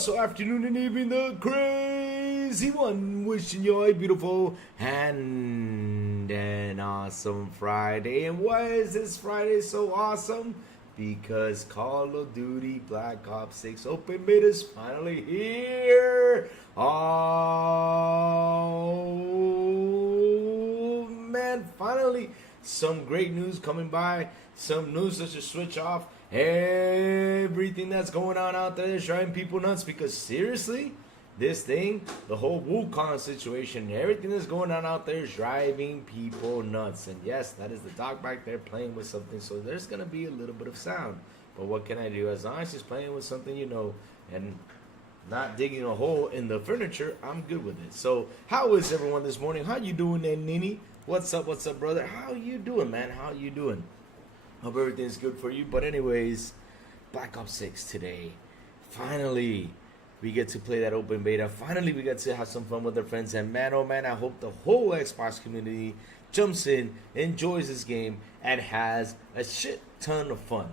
also afternoon and evening, the crazy one. Wishing you a beautiful and an awesome Friday. And why is this Friday so awesome? Because Call of Duty Black Ops 6 Open Beta is finally here. Oh man, finally some great news coming by. Some news that should switch off everything that's going on out there is driving people nuts. Because seriously, this thing, the whole Wukong situation, everything that's going on out there is driving people nuts. And yes, that is the dog back there playing with something, so there's gonna be a little bit of sound. But what can I do? As long as she's playing with something, you know, and not digging a hole in the furniture, I'm good with it. So how is everyone this morning? How you doing there, Nini? What's up, brother? How you doing, man? How you doing? Hope everything's good for you. But anyways, Black Ops 6 today. Finally, we get to play that open beta. Finally, we get to have some fun with our friends. And man, oh man, I hope the whole Xbox community jumps in, enjoys this game, and has a shit ton of fun.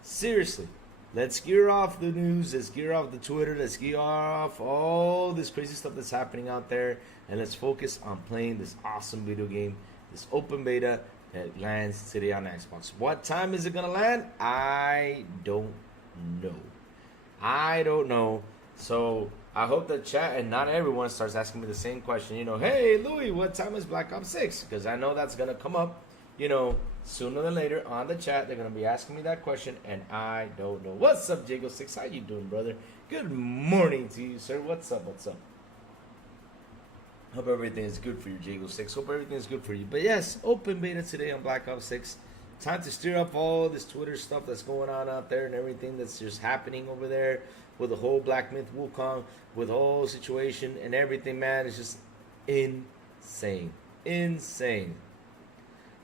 Seriously, let's gear off the news. Let's gear off the Twitter. Let's gear off all this crazy stuff that's happening out there. And let's focus on playing this awesome video game, this open beta that lands today on Xbox. What time is it gonna land? I don't know. So I hope the chat and not everyone starts asking me the same question. You know, hey Louis, what time is Black Ops 6? Because I know that's gonna come up, you know, sooner than later on the chat. They're gonna be asking me that question, and I don't know. What's up, Jago6? How you doing, brother? Good morning to you, sir. What's up? Hope everything is good for you, Jago6. Hope everything is good for you. But yes, open beta today on Black Ops 6. Time to stir up all this Twitter stuff that's going on out there and everything that's just happening over there with the whole Black Myth Wukong, with the whole situation and everything, man. It's just insane.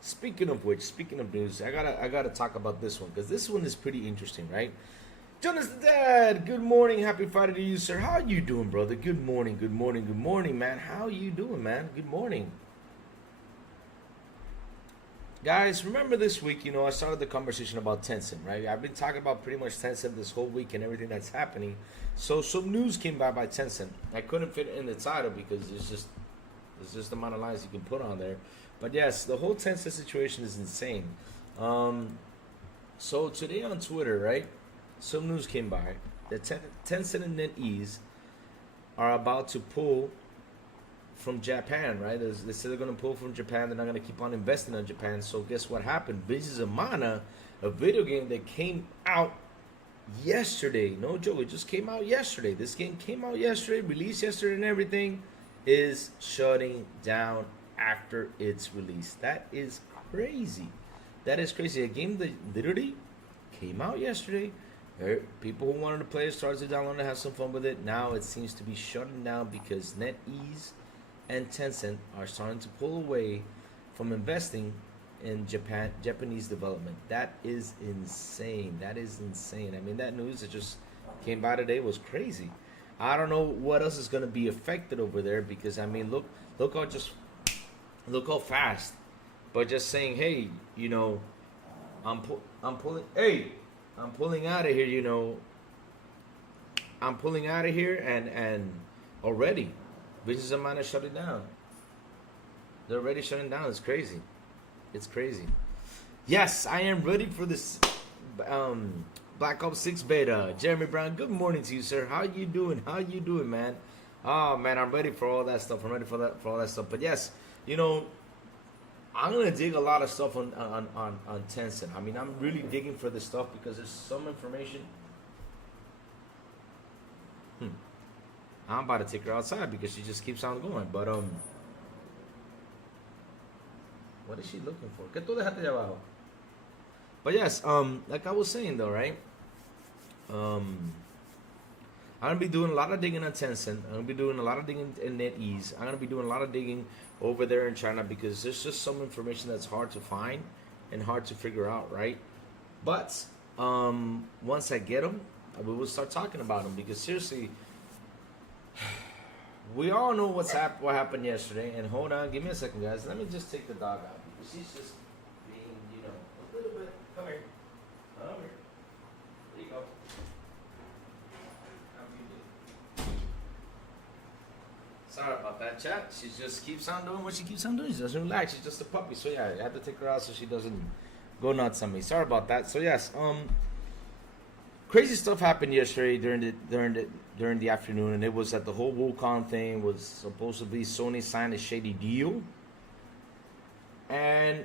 Speaking of which, speaking of news, I gotta talk about this one, because this one is pretty interesting, right? Jonas the Dad, good morning, happy Friday to you, sir. How you doing, brother? Good morning, man. How you doing, man? Good morning. Guys, remember this week, you know, I started the conversation about Tencent, right? I've been talking about pretty much Tencent this whole week and everything that's happening. So some news came by Tencent. I couldn't fit it in the title because there's just the amount of lines you can put on there. But yes, the whole Tencent situation is insane. So today on Twitter, right, some news came by that Tencent and NetEase are about to pull from Japan, right? They said they're going to pull from Japan. They're not going to keep on investing in Japan. So guess what happened? VigZana, a video game that came out yesterday. No joke, it just came out yesterday. This game came out yesterday, released yesterday and everything, is shutting down after its release. That is crazy. That is crazy. A game that literally came out yesterday. People who wanted to play it started to download it, have some fun with it. Now it seems to be shutting down because NetEase and Tencent are starting to pull away from investing in Japanese development. That is insane. I mean, that news that just came by today was crazy. I don't know what else is going to be affected over there, because I mean, look how fast. But just saying, hey, you know, I'm pulling out of here, you know. I'm pulling out of here, and already VigZana is shutting down. They're already shutting down. It's crazy. Yes, I am ready for this Black Ops 6 beta. Jeremy Brown, good morning to you, sir. How you doing, man? Oh man, I'm ready for all that stuff. But yes, you know, I'm gonna dig a lot of stuff on Tencent. I mean, I'm really digging for this stuff because there's some information. I'm about to take her outside because she just keeps on going. But what is she looking for? ¿Qué tú dejaste allá abajo? But yes, like I was saying though, right? I'm gonna be doing a lot of digging on Tencent. I'm gonna be doing a lot of digging in NetEase. I'm gonna be doing a lot of digging over there in China, because there's just some information that's hard to find and hard to figure out, right? But once I get them, we will start talking about them, because seriously, we all know what happened yesterday. And hold on, give me a second, guys. Let me just take the dog out, because she's just being, you know, a little bit. Come here. There you go. How you doing? Sorry about that, chat. She just keeps on doing what she keeps on doing. She doesn't relax. She's just a puppy. So yeah, I had to take her out so she doesn't go nuts on me. Sorry about that. So yes, crazy stuff happened yesterday during the afternoon, and it was that the whole Wukong thing was supposedly Sony signed a Shady Deal. And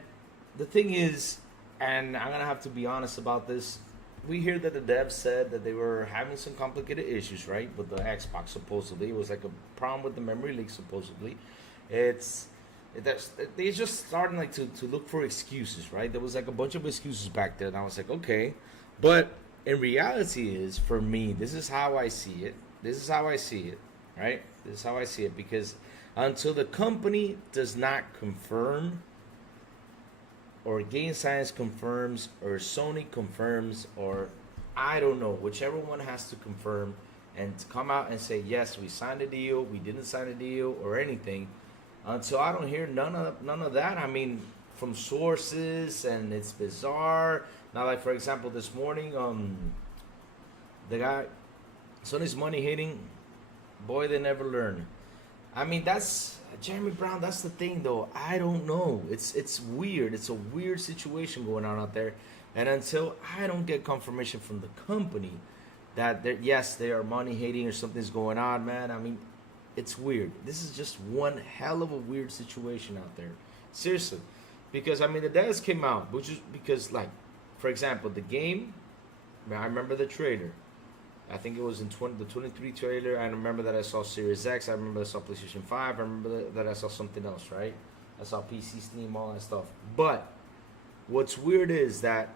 the thing is, and I'm gonna have to be honest about this, we hear that the devs said that they were having some complicated issues, right, with the Xbox. Supposedly, it was like a problem with the memory leak. Supposedly, they just starting like to look for excuses, right? There was like a bunch of excuses back there, and I was like, okay, but in reality, is for me, this is how I see it. This is how I see it, right? This is how I see it, because until the company does not confirm, or Game Science confirms, or Sony confirms, or I don't know, whichever one has to confirm and to come out and say, yes, we signed a deal, we didn't sign a deal, or anything, until I don't hear none of that. I mean, from sources, and it's bizarre. Now, like for example, this morning, the guy, Sony's money hating, boy, they never learn. I mean, that's Jeremy Brown. That's the thing, though. I don't know. It's weird. It's a weird situation going on out there, and until I don't get confirmation from the company that yes, they are money hating or something's going on, man. I mean, it's weird. This is just one hell of a weird situation out there. Seriously, because I mean, the devs came out, which is because, like, for example, the game. I remember the trailer. I think it was in the 23 trailer. I remember that I saw Series X. I remember I saw PlayStation 5. I remember that I saw something else, right? I saw PC, Steam, all that stuff. But what's weird is that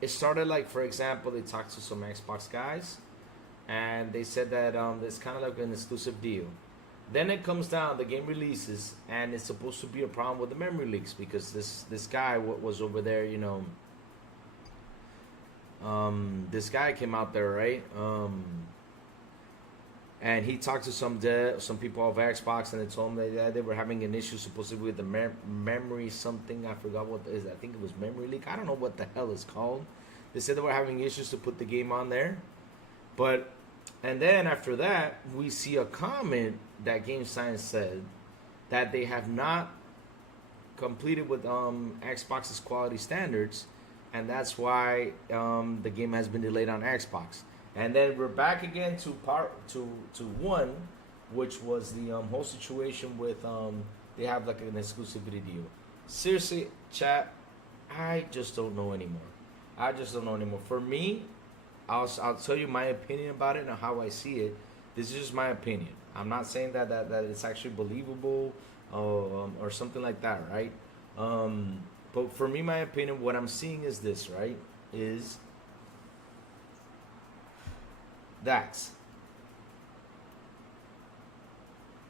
it started like, for example, they talked to some Xbox guys, and they said that it's kind of like an exclusive deal. Then it comes down, the game releases, and it's supposed to be a problem with the memory leaks, because this guy was over there, you know. This guy came out there, right? And he talked to some people of Xbox, and they told him that they were having an issue supposedly with the memory something. I forgot what it is. I think it was memory leak. I don't know what the hell it's called. They said they were having issues to put the game on there. And then after that, we see a comment that Game Science said that they have not completed with Xbox's quality standards, and that's why the game has been delayed on Xbox. And then we're back again to one, which was the whole situation with they have like an exclusivity deal. Seriously, chat, I just don't know anymore. For me, I'll tell you my opinion about it and how I see it. This is just my opinion. I'm not saying that it's actually believable or something like that, right? But for me, my opinion, what I'm seeing is this, right? Is that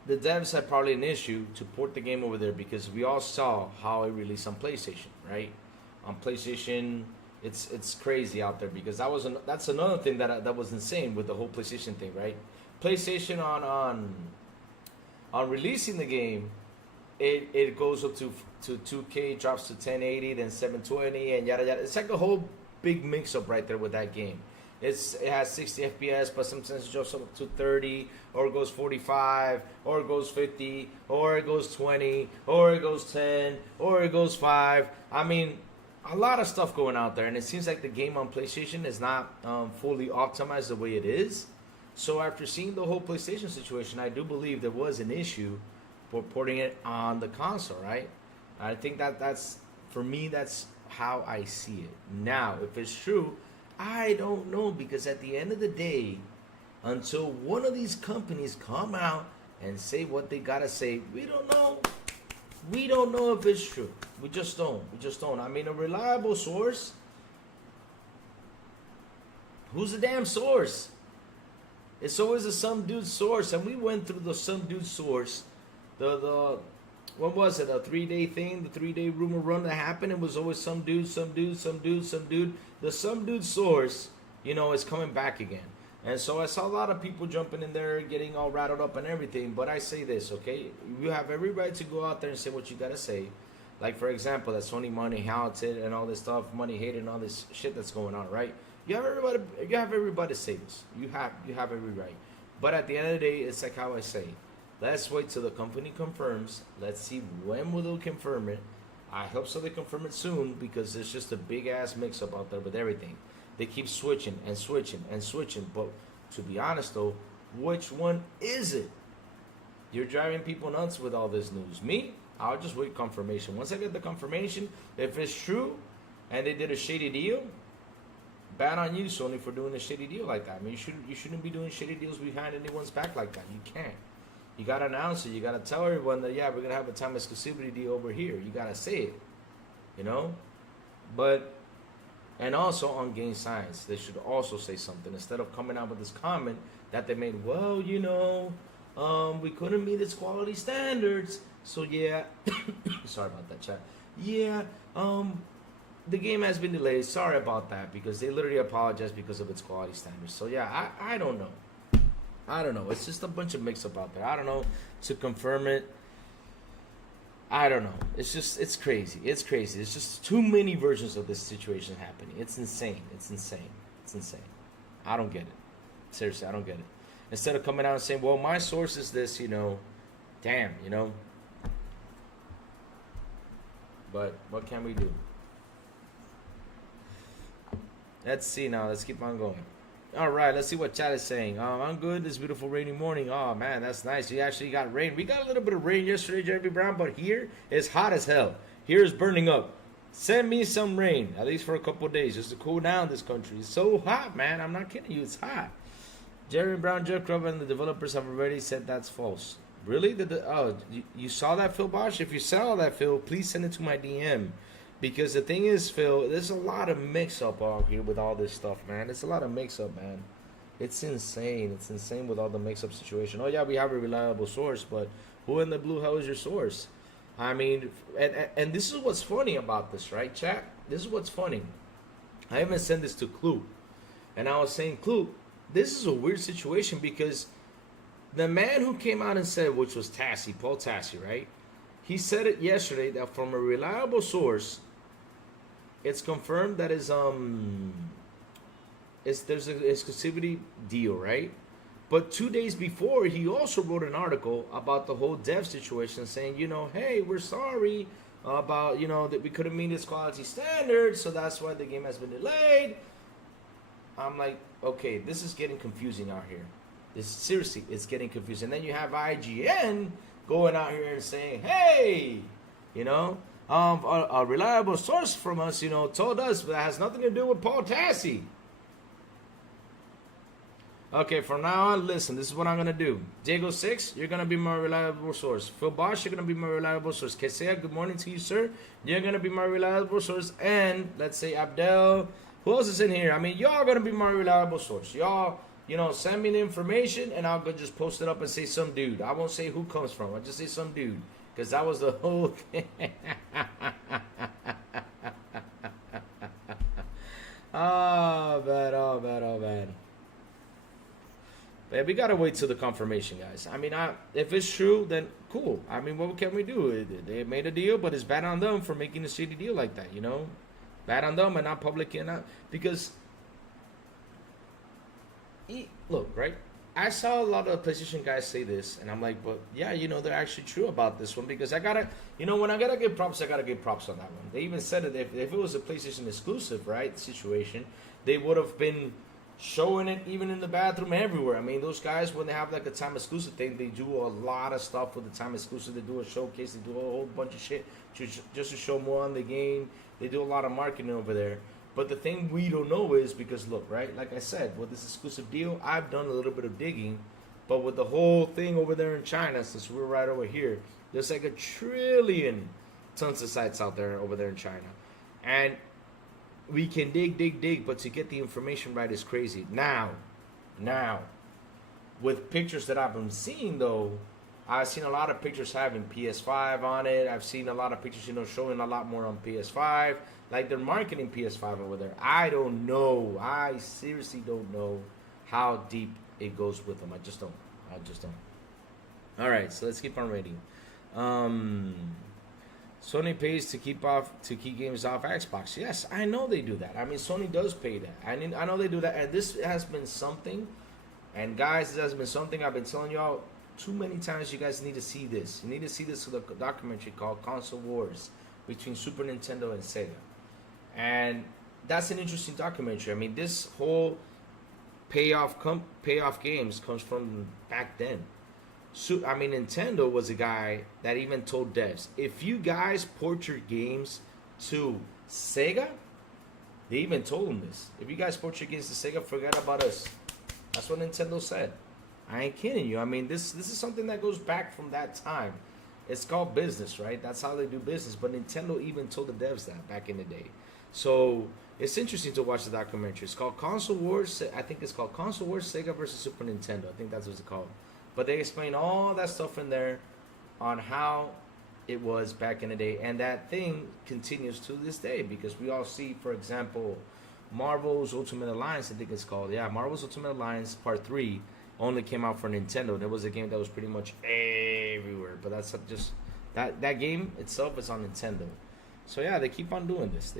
the devs had probably an issue to port the game over there, because we all saw how it released on PlayStation, right? On PlayStation, it's crazy out there, because that's another thing that was insane with the whole PlayStation thing, right? PlayStation on releasing the game, it goes up to 2K, drops to 1080, then 720, and yada yada. It's like a whole big mix-up right there with that game. It has 60 FPS, but sometimes it drops up to 30, or it goes 45, or it goes 50, or it goes 20, or it goes 10, or it goes 5. I mean, a lot of stuff going out there, and it seems like the game on PlayStation is not fully optimized the way it is. So after seeing the whole PlayStation situation, I do believe there was an issue for porting it on the console, right? I think that's, for me, that's how I see it. Now, if it's true, I don't know, because at the end of the day, until one of these companies come out and say what they gotta say, we don't know. We don't know if it's true. We just don't. I mean, a reliable source. Who's the damn source? It's always a some dude source, and we went through the some dude source. The what was it? A 3-day thing, the 3-day rumor run that happened. It was always some dude. The some dude source, you know, is coming back again. And so I saw a lot of people jumping in there, getting all rattled up and everything. But I say this, okay? You have every right to go out there and say what you gotta say. Like, for example, that Sony money hated and all this stuff, money hated and all this shit that's going on, right? You have everybody to say this. You have every right. But at the end of the day, it's like how I say. Let's wait till the company confirms. Let's see when will they confirm it. I hope so they confirm it soon, because there's just a big ass mix up out there with everything. They keep switching and switching and switching. But to be honest though, which one is it? You're driving people nuts with all this news. Me, I'll just wait confirmation. Once I get the confirmation, if it's true and they did a shady deal, bad on you, Sony, for doing a shady deal like that. I mean, you shouldn't be doing shady deals behind anyone's back like that. You can't. You gotta announce it. You gotta tell everyone that, yeah, we're gonna have a time exclusivity deal over here. You gotta say it, you know. But and also on Game Science, they should also say something instead of coming out with this comment that they made. Well, you know, we couldn't meet its quality standards, so yeah. Sorry about that, chat. Yeah, the game has been delayed. Sorry about that, because they literally apologized because of its quality standards. So yeah, I don't know. I don't know. It's just a bunch of mix-up out there. I don't know to confirm it. I don't know. It's just, it's crazy. It's crazy. It's just too many versions of this situation happening. It's insane. It's insane. It's insane. I don't get it. Seriously, I don't get it. Instead of coming out and saying, well, my source is this, you know, damn, you know. But what can we do? Let's see now. Let's keep on going. All right, let's see what chat is saying. I'm good this beautiful rainy morning. Oh, man, that's nice. You actually got rain. We got a little bit of rain yesterday, Jeremy Brown, but here it's hot as hell. Here is burning up. Send me some rain, at least for a couple of days, just to cool down this country. It's so hot, man. I'm not kidding you. It's hot. Jeremy Brown, Jeff Grubb, and the developers have already said that's false. Really? You saw that, Phil Bosch? If you saw that, Phil, please send it to my DM. Because the thing is, Phil, there's a lot of mix-up out here with all this stuff, man. It's a lot of mix-up, man. It's insane. It's insane with all the mix-up situation. Oh, yeah, we have a reliable source, but who in the blue hell is your source? I mean, and this is what's funny about this, right, chat? This is what's funny. I even sent this to Clue. And I was saying, Clue, this is a weird situation because the man who came out and said, which was Tassie, Paul Tassie, right? He said it yesterday that from a reliable source, it's confirmed that there's an exclusivity deal, right? But 2 days before, he also wrote an article about the whole dev situation, saying, you know, hey, we're sorry about, you know, that we couldn't meet its quality standards, so that's why the game has been delayed. I'm like, okay, this is getting confusing out here. Seriously, it's getting confusing. And then you have IGN going out here and saying, hey, you know, a reliable source from us, you know, told us that has nothing to do with Paul Tassie. Okay, from now on, listen, this is what I'm going to do. Diego 6, you're going to be my reliable source. Phil Bosch, you're going to be my reliable source. Kesea, good morning to you, sir. You're going to be my reliable source. And let's say Abdel, who else is in here? I mean, y'all going to be my reliable source. Y'all, you know, send me the information and I'll go just post it up and say some dude. I won't say who comes from. I'll just say some dude. Because that was the whole thing. Oh, man, oh, man, oh, man. But we got to wait till the confirmation, guys. I mean, if it's true, then cool. I mean, what can we do? They made a deal, but it's bad on them for making a shady deal like that, you know? Bad on them and not public enough. Because, look, right? I saw a lot of PlayStation guys say this, and I'm like, but yeah, you know, they're actually true about this one because I gotta, you know, when I gotta give props, I gotta give props on that one. They even said it if it was a PlayStation exclusive, right, situation, they would have been showing it even in the bathroom everywhere. I mean, those guys, when they have like a time exclusive thing, they do a lot of stuff with the time exclusive. They do a showcase, they do a whole bunch of shit just to show more on the game. They do a lot of marketing over there. But the thing we don't know is, because look, right, like I said, with this exclusive deal, I've done a little bit of digging, but with the whole thing over there in China, since we're right over here, there's like 1 trillion tons of sites out there over there in China. And we can dig, but to get the information right is crazy. Now, with pictures that I've been seeing, though, I've seen a lot of pictures having PS5 on it. I've seen a lot of pictures, you know, showing a lot more on PS5. Like they're marketing PS5 over there. I don't know. I seriously don't know how deep it goes with them. I just don't. All right, so let's keep on reading. Sony pays to keep games off Xbox. Yes, I know they do that. I mean, Sony does pay that. I know they do that. And this has been something. And guys, this has been something I've been telling y'all too many times. You guys need to see this. You need to see this with a documentary called Console Wars between Super Nintendo and Sega. And that's an interesting documentary. I mean, this whole payoff games comes from back then. So, I mean, Nintendo was a guy that even told devs, if you guys port your games to Sega, they even told them this. If you guys port your games to Sega, forget about us. That's what Nintendo said. I ain't kidding you. I mean, this is something that goes back from that time. It's called business, right? That's how they do business. But Nintendo even told the devs that back in the day. So it's interesting to watch the documentary. It's called Console Wars. I think it's called Console Wars Sega versus Super Nintendo. I think that's what it's called. But they explain all that stuff in there on how it was back in the day. And that thing continues to this day because we all see, for example, Marvel's Ultimate Alliance, I think it's called. Yeah, Marvel's Ultimate Alliance Part 3 only came out for Nintendo. That was a game that was pretty much everywhere. But that's just... That game itself is on Nintendo. So yeah, they keep on doing this.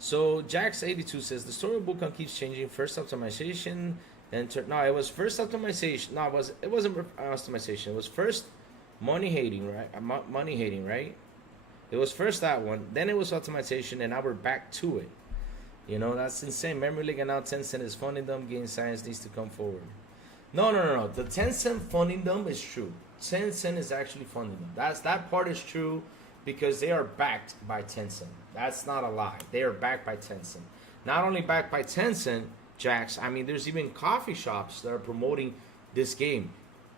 So Jax82 says, the story of Bukan keeps changing. First optimization... No, it was first optimization. No, it wasn't optimization. It was first money hating, right? It was first that one. Then it was optimization, and now we're back to it. You know, that's insane. Memory League and now Tencent is funding them. Game science needs to come forward. No. The Tencent funding them is true. Tencent is actually funding them. That part is true because they are backed by Tencent. That's not a lie. They are backed by Tencent. Not only backed by Tencent, Jax, I mean, there's even coffee shops that are promoting this game.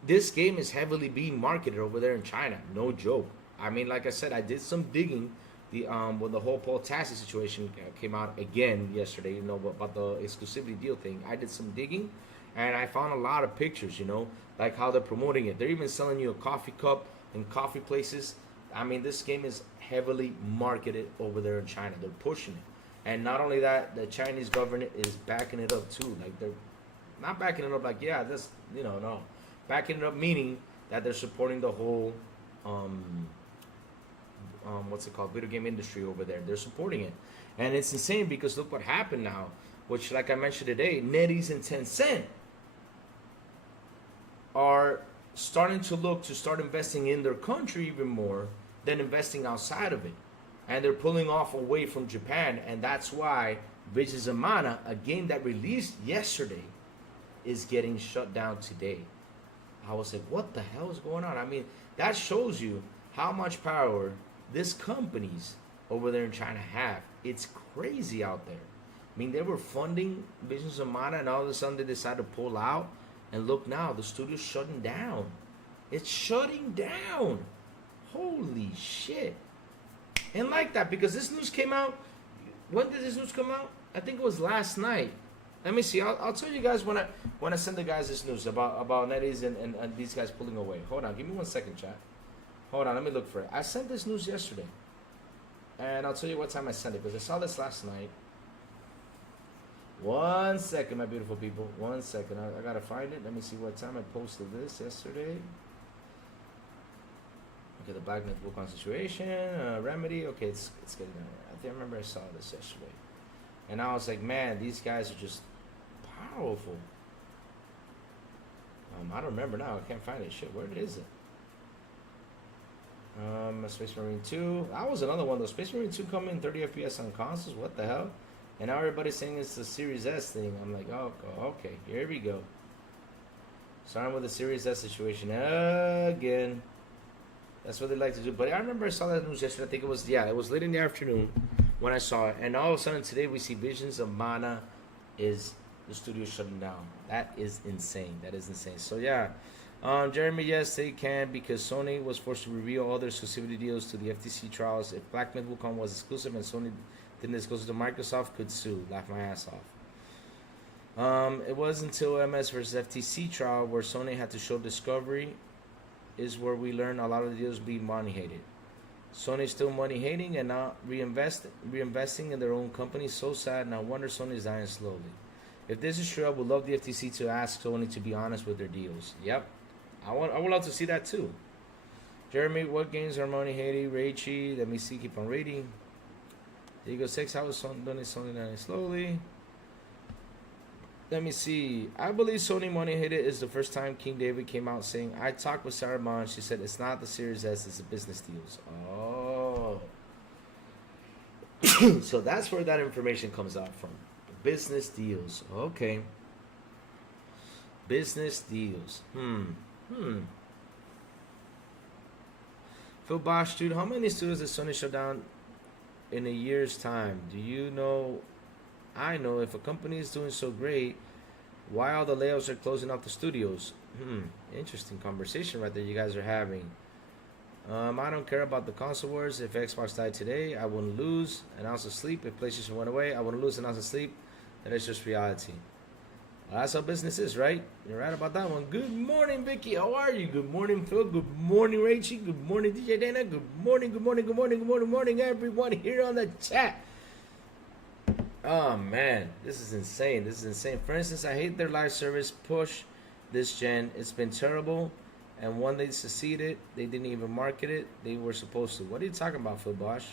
This game is heavily being marketed over there in China. No joke. I mean, like I said, I did some digging. When the whole Paul Tassi situation came out again yesterday, you know, about the exclusivity deal thing, I did some digging, and I found a lot of pictures, you know, like how they're promoting it. They're even selling you a coffee cup in coffee places. I mean, this game is heavily marketed over there in China. They're pushing it. And not only that, the Chinese government is backing it up too. Like, they're not backing it up like, yeah, this, you know, no. Backing it up meaning that they're supporting the whole, what's it called, video game industry over there. They're supporting it. And it's insane because look what happened now, which, like I mentioned today, NetEase and Tencent are starting to look to start investing in their country even more than investing outside of it. And they're pulling off away from Japan, and that's why VigZana, a game that released yesterday, is getting shut down today. I was like, what the hell is going on? I mean, that shows you how much power these companies over there in China have. It's crazy out there. I mean, they were funding VigZana, and all of a sudden they decided to pull out. And look now, the studio's shutting down. It's shutting down. Holy shit. And like that, because this news came out. When did this news come out? I think it was last night. Let me see. I'll tell you guys when I send the guys this news about NetEase and these guys pulling away. Hold on, give me 1 second, chat. Hold on, let me look for it. I sent this news yesterday, and I'll tell you what time I sent it because I saw this last night. 1 second, my beautiful people. 1 second. I gotta find it. Let me see what time I posted this yesterday. Okay, the Black Myth Wukong situation, remedy. Okay, it's getting there. I think I remember I saw this yesterday, and I was like, man, these guys are just powerful. I don't remember now. I can't find it. Shit, where is it? Space Marine 2. That was another one though. Space Marine 2 coming in 30 FPS on consoles. What the hell? And now everybody's saying it's the Series S thing. I'm like, oh, okay, here we go. Starting with the Series S situation again. That's what they like to do. But I remember I saw that news yesterday. I think it was late in the afternoon when I saw it. And all of a sudden today we see VigZana is the studio shutting down. That is insane. So yeah, Jeremy, yes, they can because Sony was forced to reveal all their exclusivity deals to the FTC trials. If Black Myth Wukong was exclusive and Sony didn't exclusive to Microsoft, could sue. Laugh my ass off. It was until MS versus FTC trial where Sony had to show discovery is where we learn a lot of the deals being money hated. Sony's still money hating and not reinvesting in their own company. So sad. No wonder Sony's dying slowly. If this is true, I would love the FTC to ask Sony to be honest with their deals. Yep, I would love to see that too. Jeremy, what games are money hating? Reichi, let me see. Keep on reading. There you go. 6 hours done it Sony dying slowly. Let me see. I believe Sony money hit it is the first time King David came out saying, I talked with SpiderMan. She said it's not the Series S, it's the business deals. Oh. So that's where that information comes out from. Business deals. Okay. Business deals. Phil Bosch, dude, how many studios does Sony shut down in a year's time? Do you know? I know if a company is doing so great, why all the layoffs are closing off the studios? Interesting conversation right there you guys are having. I don't care about the console wars. If Xbox died today, I wouldn't lose an ounce of sleep. If PlayStation went away, I wouldn't lose an ounce of sleep. That is just reality. Well, that's how business is, right? You're right about that one. Good morning, Vicky. How are you? Good morning, Phil. Good morning, Rachie. Good morning, DJ Dana. Good morning, good morning, good morning, good morning, good morning, everyone here on the chat. Oh, man. This is insane. This is insane. For instance, I hate their live service push this gen. It's been terrible. And when they succeeded, they didn't even market it. They were supposed to. What are you talking about, Phil Bosch?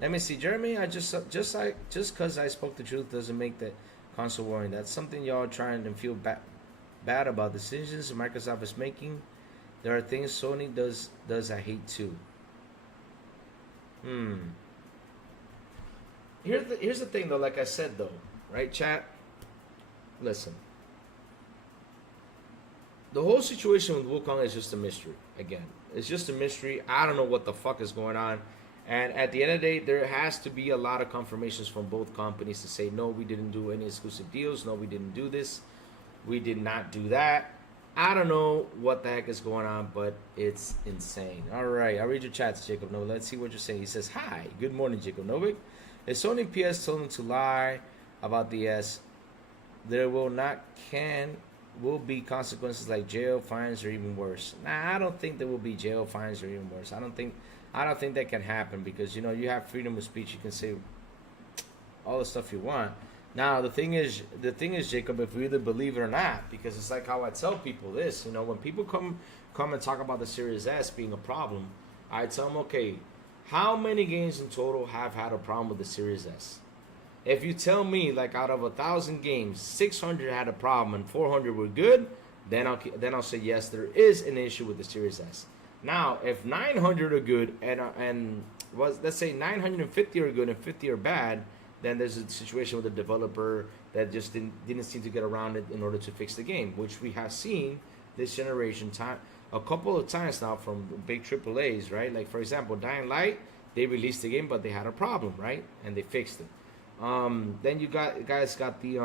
Let me see, Jeremy. I just because I spoke the truth doesn't make the console warring. That's something y'all trying to feel bad about. Decisions Microsoft is making. There are things Sony does I hate too. Here's the thing though. Like I said though, right, chat. Listen. The whole situation with Wukong is just a mystery. Again, it's just a mystery. I don't know what the fuck is going on. And at the end of the day, there has to be a lot of confirmations from both companies to say, no, we didn't do any exclusive deals. No, we didn't do this. We did not do that. I don't know what the heck is going on, but it's insane. All right, I'll read your chats, Jacob Novik. Let's see what you're saying. He says, hi, good morning, Jacob Novik. If Sony PS told them to lie about the S, there will be consequences like jail, fines, or even worse. Nah, I don't think there will be jail, fines, or even worse. I don't think that can happen because you have freedom of speech. You can say all the stuff you want. Now the thing is, Jacob, if we either believe it or not, because it's like how I tell people this. When people come and talk about the Series S being a problem, I tell them, okay, how many games in total have had a problem with the Series S? If you tell me, like, out of 1,000 games, 600 had a problem and 400 were good, then I'll say yes, there is an issue with the Series S. Now, if 900 are good and let's say 950 are good and 50 are bad, then there's a situation with the developer that just didn't seem to get around it in order to fix the game, which we have seen this generation a couple of times now from big AAAs, right? Like, for example, Dying Light, they released the game, but they had a problem, right? And they fixed it. Then you guys got the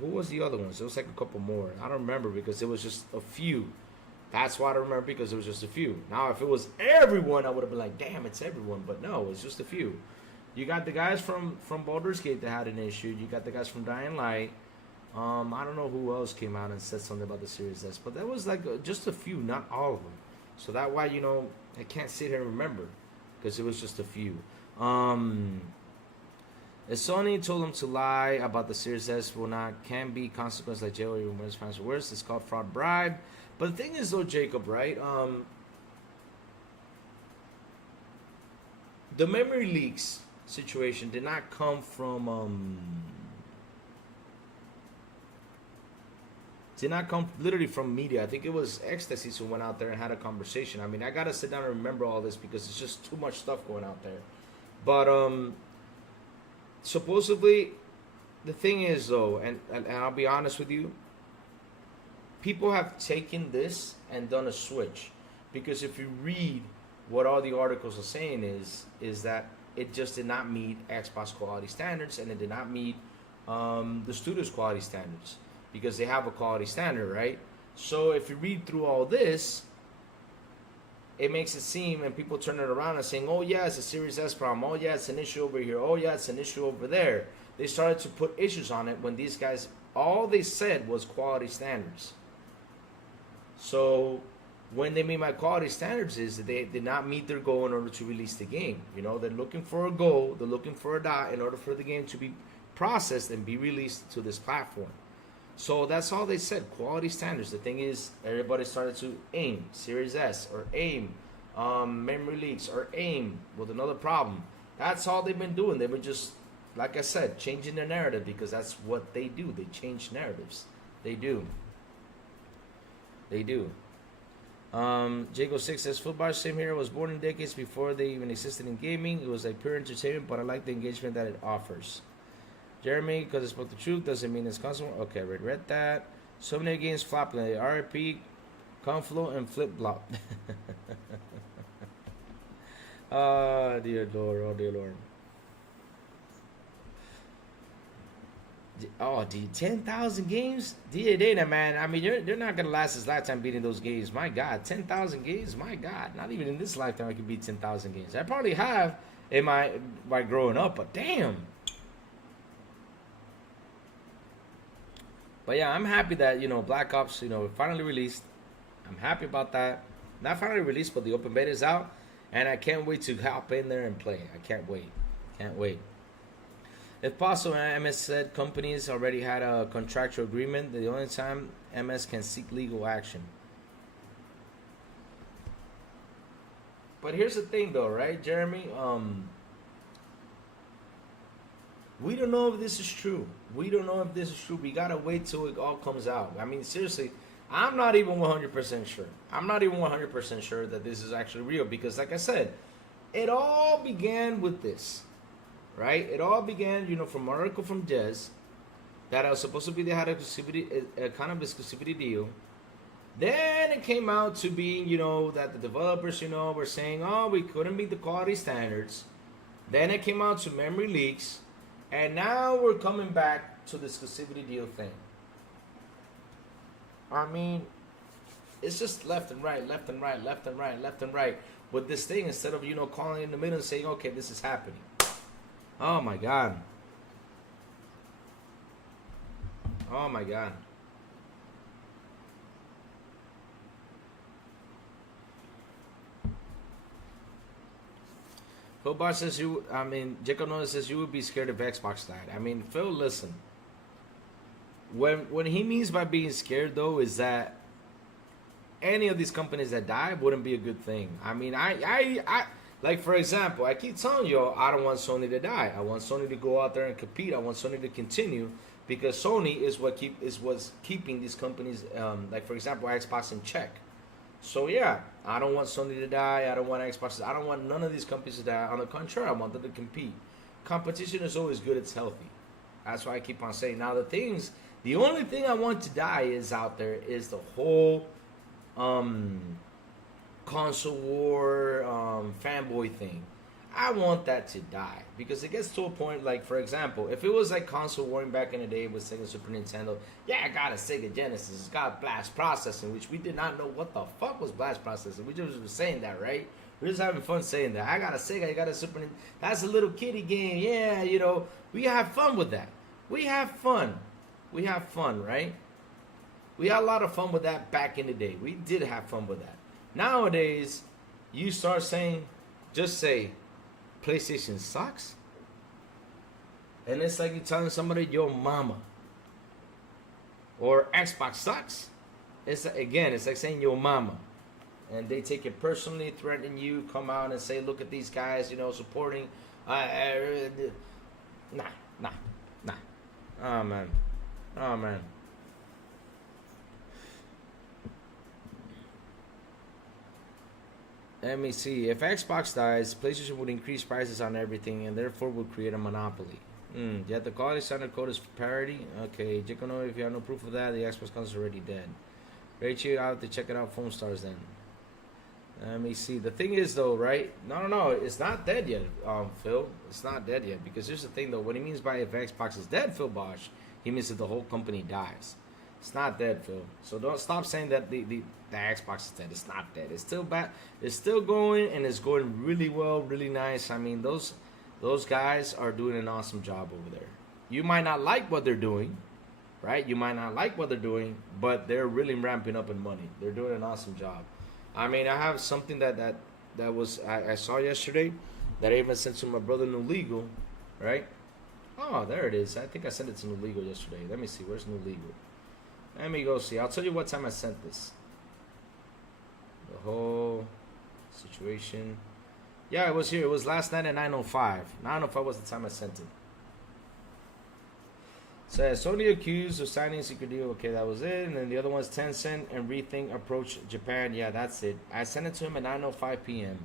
who was the other ones? It was like a couple more. I don't remember because it was just a few. That's why I don't remember, because it was just a few. Now if it was everyone, I would have been like, damn, it's everyone. But no, it's just a few. You got the guys from Baldur's Gate that had an issue. You got the guys from Dying Light. I don't know who else came out and said something about the Series S, but that was like just a few, not all of them. So that why I can't sit here and remember because it was just a few. If Sony told them to lie about the Series S can be consequences like jail or even worse, fines or worse. It's called fraud bribe. But the thing is though, Jacob, right? The memory leaks situation did not come from literally from media. I think it was Ecstasy who went out there and had a conversation. I mean, I gotta sit down and remember all this because it's just too much stuff going out there. But supposedly, the thing is though, and I'll be honest with you, people have taken this and done a switch, because if you read what all the articles are saying is that it just did not meet Xbox quality standards, and it did not meet the studio's quality standards, because they have a quality standard, right? So if you read through all this, it makes it seem, and people turn it around and saying, oh yeah, it's a Series S problem. Oh yeah, it's an issue over here. Oh yeah, it's an issue over there. They started to put issues on it when these guys, all they said was quality standards. So when they mean by quality standards is that they did not meet their goal in order to release the game. They're looking for a goal, they're looking for a dot in order for the game to be processed and be released to this platform. So that's all they said, quality standards. The thing is, everybody started to aim Series S or aim memory leaks or aim with another problem. That's all they've been doing. They've been just like I said, changing their narrative, because that's what they do. They change narratives. They do. They do. Jago6 says, Football Sim here was born in decades before they even existed in gaming. It was like pure entertainment, but I like the engagement that it offers. Jeremy, because it spoke the truth, doesn't mean it's constant. Okay, I read that. So many games flopping. RIP, Conflow, and Flip Flop. Oh, dear Lord. Oh, dear Lord. Oh, dude, 10,000 games? Dana, man. I mean, they're not going to last this lifetime beating those games. My God, 10,000 games? My God. Not even in this lifetime I could beat 10,000 games. I probably have in by growing up, but damn. But yeah, I'm happy that, Black Ops, finally released. I'm happy about that. Not finally released, but the open beta is out. And I can't wait to hop in there and play. I can't wait. Can't wait. If possible, MS said companies already had a contractual agreement. The only time MS can seek legal action. But here's the thing, though, right, Jeremy? We don't know if this is true. We don't know if this is true. We gotta wait till it all comes out. I mean, seriously, I'm not even 100% sure. I'm not even 100% sure that this is actually real, because, like I said, it all began with this. Right? It all began, from an article from Jez that was supposed to be they had a kind of exclusivity deal. Then it came out to being, that the developers, were saying, oh, we couldn't meet the quality standards. Then it came out to memory leaks. And now we're coming back to the exclusivity deal thing. I mean, it's just left and right, left and right, left and right, left and right. With this thing, instead of, calling in the middle and saying, okay, this is happening. Oh my God. Oh my God. Phil Bar says Jacob Nolan says you would be scared if Xbox died. I mean, Phil, listen. When he means by being scared, though, is that any of these companies that die wouldn't be a good thing. I mean, I like, for example, I keep telling you, I don't want Sony to die. I want Sony to go out there and compete. I want Sony to continue, because Sony is what's keeping these companies, like, for example, Xbox, in check. So yeah, I don't want Sony to die. I don't want Xbox. I don't want none of these companies to die. On the contrary, I want them to compete. Competition is always good. It's healthy. That's why I keep on saying. Now the only thing I want to die is out there is the whole console war fanboy thing. I want that to die, because it gets to a point, like, for example, if it was like console warring back in the day with Sega Super Nintendo, yeah, I got a Sega Genesis, it's got blast processing, which we did not know what the fuck was blast processing. We just were saying that, right? We're just having fun saying that. I got a Sega, I got a Super Nintendo, that's a little kiddie game, yeah, we have fun with that. We have fun, right? We had a lot of fun with that back in the day. We did have fun with that. Nowadays, you start saying, just say, PlayStation sucks. And it's like you're telling somebody your mama. Or Xbox sucks. It's like saying your mama. And they take it personally, threatening you, come out and say, look at these guys, supporting. Nah. Oh, man. Let me see. If Xbox dies, PlayStation would increase prices on everything and therefore would create a monopoly. Yet the quality standard code is parity. Okay, Jacono, if you have no proof of that, the Xbox console is already dead. Rate you out to check it out, Foam Stars then. Let me see. The thing is, though, right? No, it's not dead yet, Phil. It's not dead yet, because here's the thing, though. What he means by if Xbox is dead, Phil Bosch, he means that the whole company dies. It's not dead, Phil. So don't stop saying that the Xbox is dead. It's not dead. It's still bad. It's still going, and it's going really well, really nice. I mean, those guys are doing an awesome job over there. You might not like what they're doing, right? You might not like what they're doing, but they're really ramping up in money. They're doing an awesome job. I mean, I have something that was I saw yesterday that I even sent to my brother New Legal, right? Oh, there it is. I think I sent it to New Legal yesterday. Let me see. Where's New Legal? Let me go see. I'll tell you what time I sent this. The whole situation. Yeah, it was here. It was last night at 9:05. 9:05 was the time I sent it. So Sony accused of signing a secret deal. Okay, that was it. And then the other one's Tencent and Rethink approach Japan. Yeah, that's it. I sent it to him at 9:05 p.m.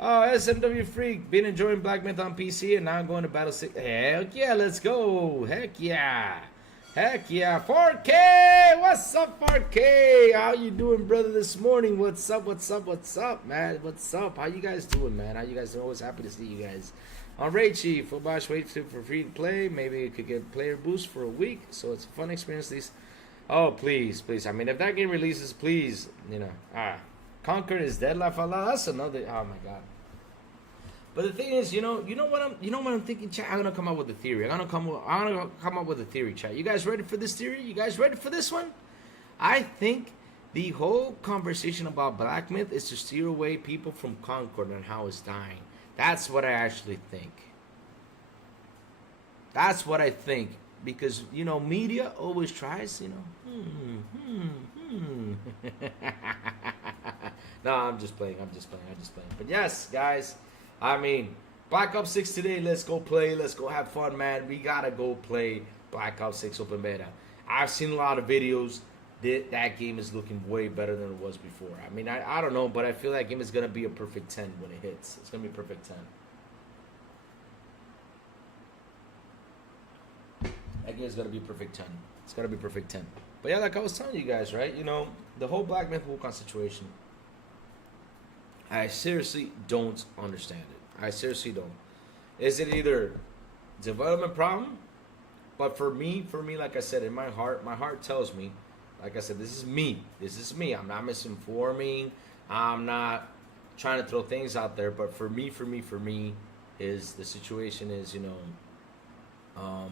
Oh, SMW Freak. Been enjoying Black Myth on PC and now I'm going to Battle 6. Heck yeah, let's go. Heck yeah. Heck yeah. 4K. What's up, 4K? How you doing, brother, this morning? What's up, man? What's up? How you guys doing, man? How you guys doing? Always happy to see you guys. On Raid Chief, Fullbash waits for free to play. Maybe it could get player boost for a week, so it's a fun experience. These, oh please, please. I mean, if that game releases, please, you know, Conquer is dead. Laugh out loud. That's another. Oh my god. But the thing is, you know what I'm thinking, chat. I'm gonna come up with a theory. I'm gonna come up with a theory, chat. You guys ready for this theory? You guys ready for this one? I think the whole conversation about Black Myth is to steer away people from Concord and how it's dying. That's what I actually think. That's what I think. Because, you know, media always tries, you know. No, I'm just playing. But yes, guys, I mean, Black Ops 6 today, let's go play. Let's go have fun, man. We gotta go play Black Ops 6 Open Beta. I've seen a lot of videos. That game is looking way better than it was before. I mean, I don't know, but I feel that game is going to be a perfect 10 when it hits. It's going to be a perfect 10. That game is going to be perfect 10. It's going to be perfect 10. But yeah, like I was telling you guys, right? You know, the whole Black Myth Wukong situation, I seriously don't understand it. I seriously don't. Is it either development problem? But for me, like I said, in my heart tells me, like I said, this is me. I'm not misinforming. I'm not trying to throw things out there. But for me, is the situation is, you know,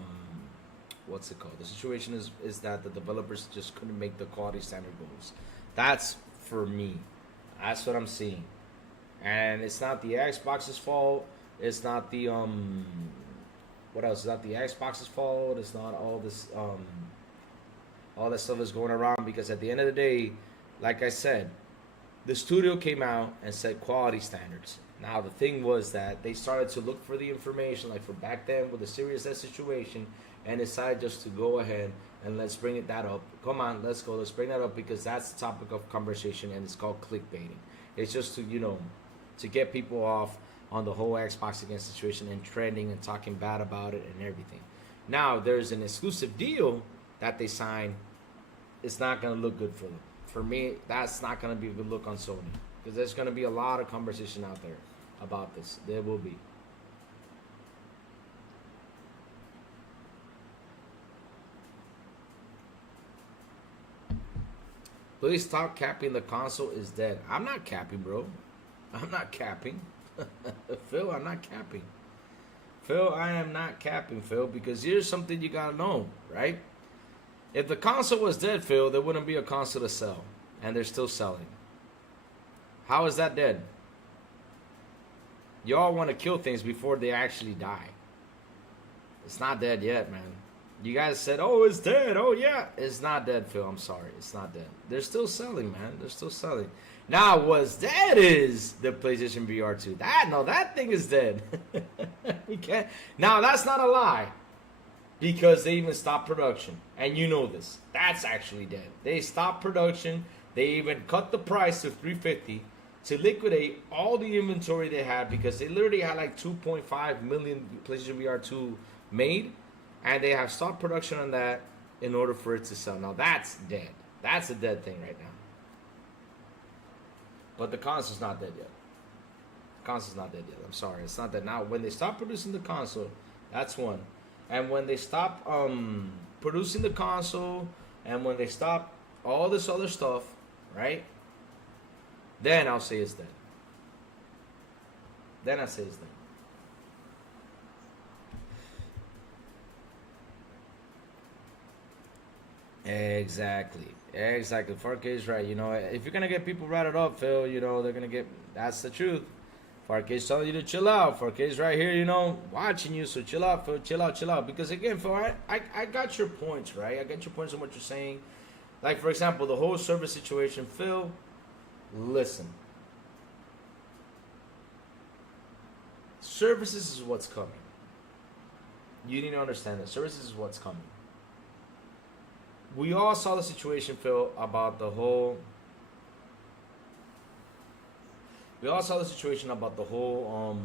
what's it called? The situation is that the developers just couldn't make the quality standard goals. That's for me. That's what I'm seeing. And it's not the Xbox's fault. It's not the what else? It's not the Xbox's fault. It's not all this all that stuff is going around, because at the end of the day, like I said, the studio came out and said quality standards. Now the thing was that they started to look for the information, like for back then with the Series S situation, and decided just to go ahead and let's bring that up. Come on, let's bring that up, because that's the topic of conversation, and it's called clickbaiting. It's just to, you know, to get people off on the whole Xbox against situation and trending and talking bad about it and everything. Now there's an exclusive deal that they sign. It's not going to look good for them. For me, that's not going to be a good look on Sony, because there's going to be a lot of conversation out there about this. There will be. Please stop capping. The console is dead. I'm not capping, bro. I'm not capping. Phil, I'm not capping. Phil, I am not capping, Phil, because here's something you got to know, right? If the console was dead, Phil, there wouldn't be a console to sell. And they're still selling. How is that dead? Y'all want to kill things before they actually die. It's not dead yet, man. You guys said, oh, it's dead. Oh, yeah. It's not dead, Phil. I'm sorry. It's not dead. They're still selling, man. They're still selling. Now, what's dead is the PlayStation VR 2. That thing is dead. We can't. Now, that's not a lie. Because they even stopped production. And you know this. That's actually dead. They stopped production. They even cut the price to $350 to liquidate all the inventory they had, because they literally had like 2.5 million PlayStation VR 2 made. And they have stopped production on that in order for it to sell. Now that's dead. That's a dead thing right now. But the console's not dead yet. The console's not dead yet. I'm sorry. It's not dead. Now, when they stop producing the console, that's one. And when they stop producing the console, and when they stop all this other stuff, right? Then I'll say it's dead. Then I say it's dead. Exactly. 4K is right. You know, if you're gonna get people rattled up, Phil, you know, they're gonna get. That's the truth. 4K is telling you to chill out. 4K is right here, you know, watching you. So chill out, Phil. Chill out. Because again, Phil, I got your points, right? I got your points on what you're saying. Like, for example, the whole service situation. Phil, listen. Services is what's coming. You need to understand that. Services is what's coming. we all saw the situation, Phil, about the whole. We all saw the situation about the whole.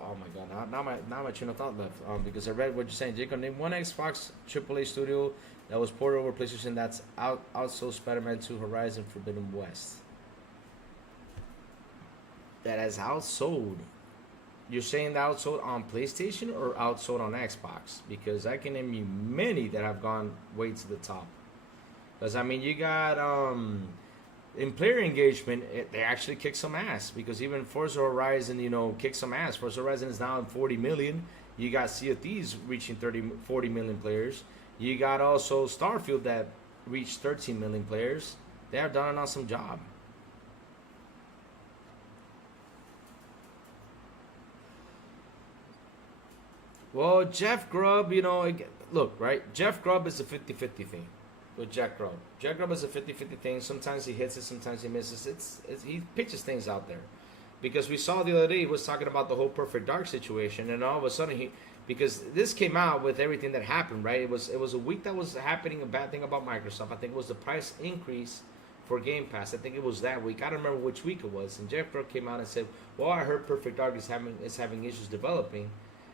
Oh my God! Now my train of thought left. Because I read what you're saying, Jacob. Name one Xbox AAA studio that was ported over PlayStation that's outsold Spider-Man 2, Horizon Forbidden West. That has outsold. You're saying that outsold on PlayStation or outsold on Xbox? Because I can name you many that have gone way to the top. Because I mean, you got in player engagement, they actually kick some ass. Because even Forza Horizon, kicked some ass. Forza Horizon is now in 40 million. You got Sea of Thieves reaching 40 million players. You got also Starfield that reached 13 million players. They have done an awesome job. Well, Jeff Grubb, look, right? Jeff Grubb is a 50-50 thing with Jack Grubb. Jack Grubb is a 50-50 thing. Sometimes he hits it, sometimes he misses. He pitches things out there. Because we saw the other day, he was talking about the whole Perfect Dark situation, and all of a sudden because this came out with everything that happened, right? It was a week that was happening, a bad thing about Microsoft. I think it was the price increase for Game Pass. I think it was that week. I don't remember which week it was. And Jeff Grubb came out and said, well, I heard Perfect Dark is having issues developing.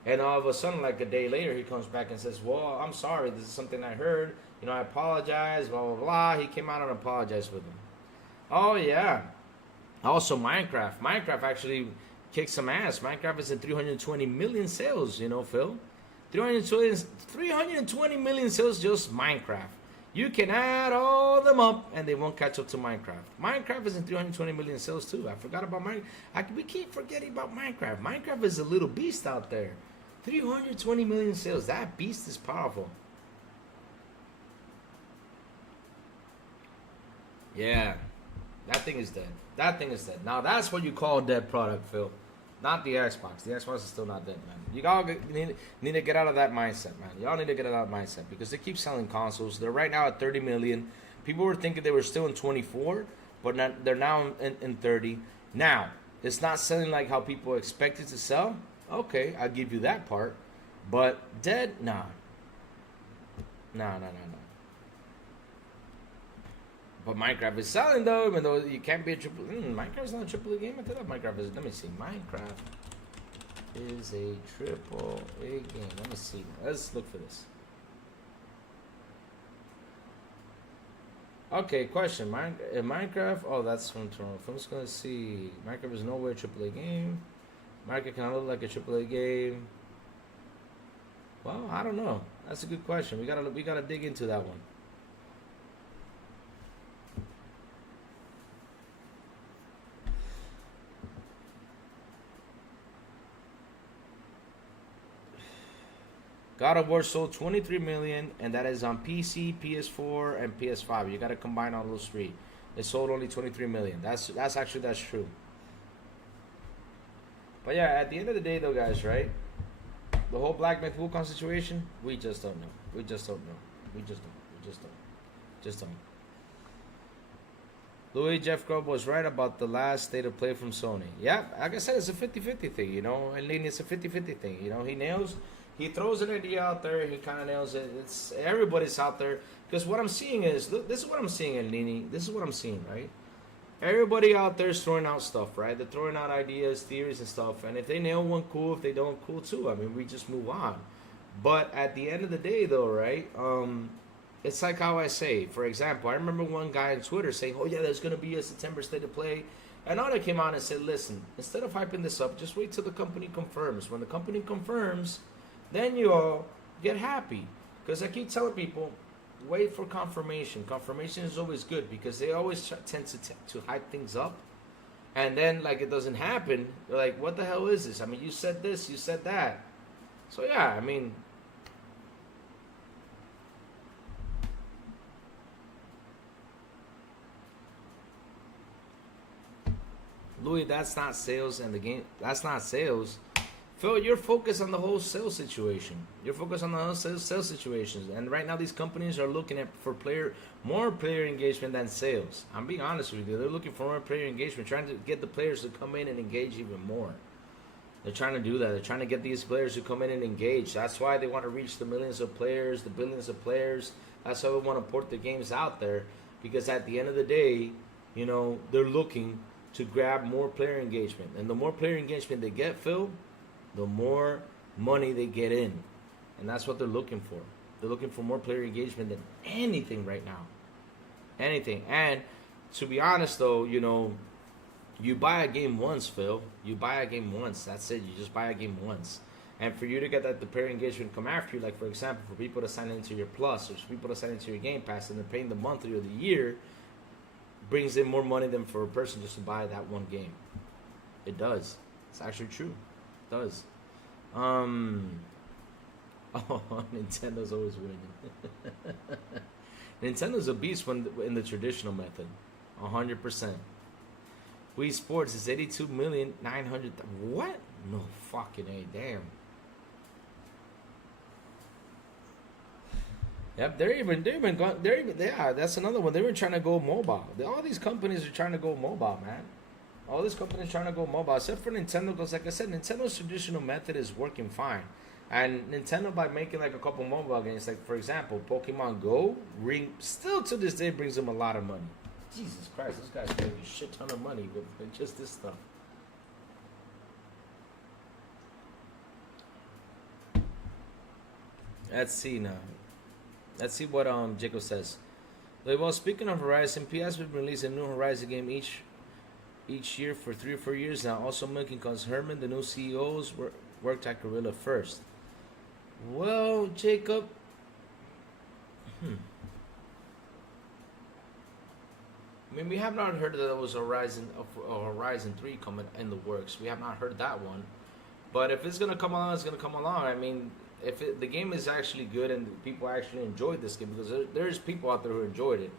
And all of a sudden, like a day later, he comes back and says, well, I'm sorry, this is something I heard. I apologize, blah, blah, blah. He came out and apologized with them. Oh, yeah. Also, Minecraft. Minecraft actually kicked some ass. Minecraft is in 320 million sales, Phil. 320 million sales, just Minecraft. You can add all them up, and they won't catch up to Minecraft. Minecraft is in 320 million sales, too. I forgot about Minecraft. We keep forgetting about Minecraft. Minecraft is a little beast out there. 320 million sales. That beast is powerful. Yeah. That thing is dead. That thing is dead. Now, that's what you call a dead product, Phil. Not the Xbox. The Xbox is still not dead, man. You all need to get out of that mindset, man. Y'all need to get out of that mindset because they keep selling consoles. They're right now at 30 million. People were thinking they were still in 24, but they're now in 30. Now, it's not selling like how people expect it to sell. Okay, I'll give you that part. But dead? Nah. No. But Minecraft is selling though, even though you can't be a triple. Minecraft's not a triple A game. I thought Minecraft is. Let me see. Minecraft is a triple A game. Let me see. Let's look for this. Okay, question. Minecraft. Oh, that's from Toronto. I'm just gonna see. Minecraft is nowhere a triple A game. Minecraft cannot look like a triple A game. Well, I don't know. That's a good question. We gotta dig into that one. God of War sold 23 million, and that is on PC, PS4, and PS5. You got to combine all those three. It sold only 23 million. That's true. But yeah, at the end of the day, though, guys, right? The whole Black Myth Wukong situation, we just don't know. We just don't. Louis Jeff Grubb was right about the last state of play from Sony. Yeah, like I said, it's a 50-50 thing, And it's a 50-50 thing, He throws an idea out there. He kind of nails it. It's everybody's out there because what I'm seeing is this is what I'm seeing, El Nini. This is what I'm seeing, right? Everybody out there is throwing out stuff, right? They're throwing out ideas, theories, and stuff. And if they nail one, cool. If they don't, cool too. I mean, we just move on. But at the end of the day, though, right? It's like how I say. For example, I remember one guy on Twitter saying, "Oh yeah, there's gonna be a September state of play." And I came out and said, "Listen, instead of hyping this up, just wait till the company confirms. When the company confirms, then you all get happy." Because I keep telling people, wait for confirmation. Confirmation is always good because they always tend to hype things up. And then, like, it doesn't happen. They're like, what the hell is this? I mean, you said this, you said that. So, yeah, I mean. Louis, that's not sales and the game. That's not sales. Phil, you're focused on the whole sales situation. You're focused on the whole sales situations. And right now, these companies are looking for more player engagement than sales. I'm being honest with you. They're looking for more player engagement, trying to get the players to come in and engage even more. They're trying to do that. They're trying to get these players to come in and engage. That's why they want to reach the millions of players, the billions of players. That's why we want to port the games out there. Because at the end of the day, you know, they're looking to grab more player engagement. And the more player engagement they get, Phil, the more money they get in. And that's what they're looking for. They're looking for more player engagement than anything right now. Anything. And to be honest, though, you know, you buy a game once, Phil. You buy a game once. That's it. You just buy a game once. And for you to get that the player engagement come after you, like, for example, for people to sign into your Plus or for people to sign into your Game Pass and they're paying the monthly or the year, brings in more money than for a person just to buy that one game. It does. It's actually true. It does. Oh, Nintendo's always winning. Nintendo's a beast when in the traditional method. 100%. Wii Sports is 82,900,000. What? No fucking A. Damn. Yep, yeah, that's another one. They're even trying to go mobile. All these companies are trying to go mobile, man. All these companies trying to go mobile, except for Nintendo, because like I said, Nintendo's traditional method is working fine. And Nintendo, by making like a couple mobile games, like for example, Pokemon Go, still to this day brings them a lot of money. Jesus Christ, this guy's making a shit ton of money with just this stuff. Let's see now. Let's see what Jacob says. Well, speaking of Horizon, PS will release a new Horizon game each year for 3 or 4 years now. Also making cause Herman, the new CEOs, worked at Guerrilla first. Well, Jacob. I mean, we have not heard that there was a Horizon 3 coming in the works. We have not heard that one. But if it's going to come along, it's going to come along. I mean, if the game is actually good and people actually enjoyed this game, because there's people out there who enjoyed it.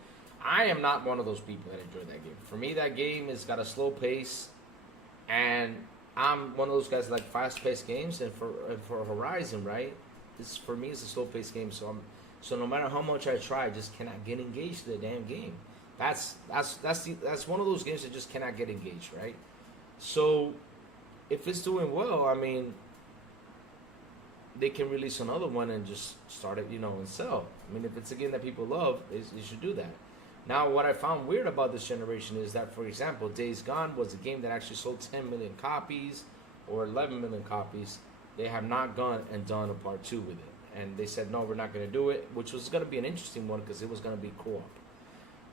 I am not one of those people that enjoyed that game. For me, that game has got a slow pace, and I'm one of those guys that like fast-paced games. And for Horizon, right, for me, it's a slow-paced game. So no matter how much I try, I just cannot get engaged in the damn game. That's one of those games that just cannot get engaged, right? So if it's doing well, I mean, they can release another one and just start it, you know, and sell. I mean, if it's a game that people love, they should do that. Now, what I found weird about this generation is that, for example, Days Gone was a game that actually sold 10 million copies or 11 million copies. They have not gone and done a part 2 with it. And they said, no, we're not going to do it, which was going to be an interesting one because it was going to be co-op.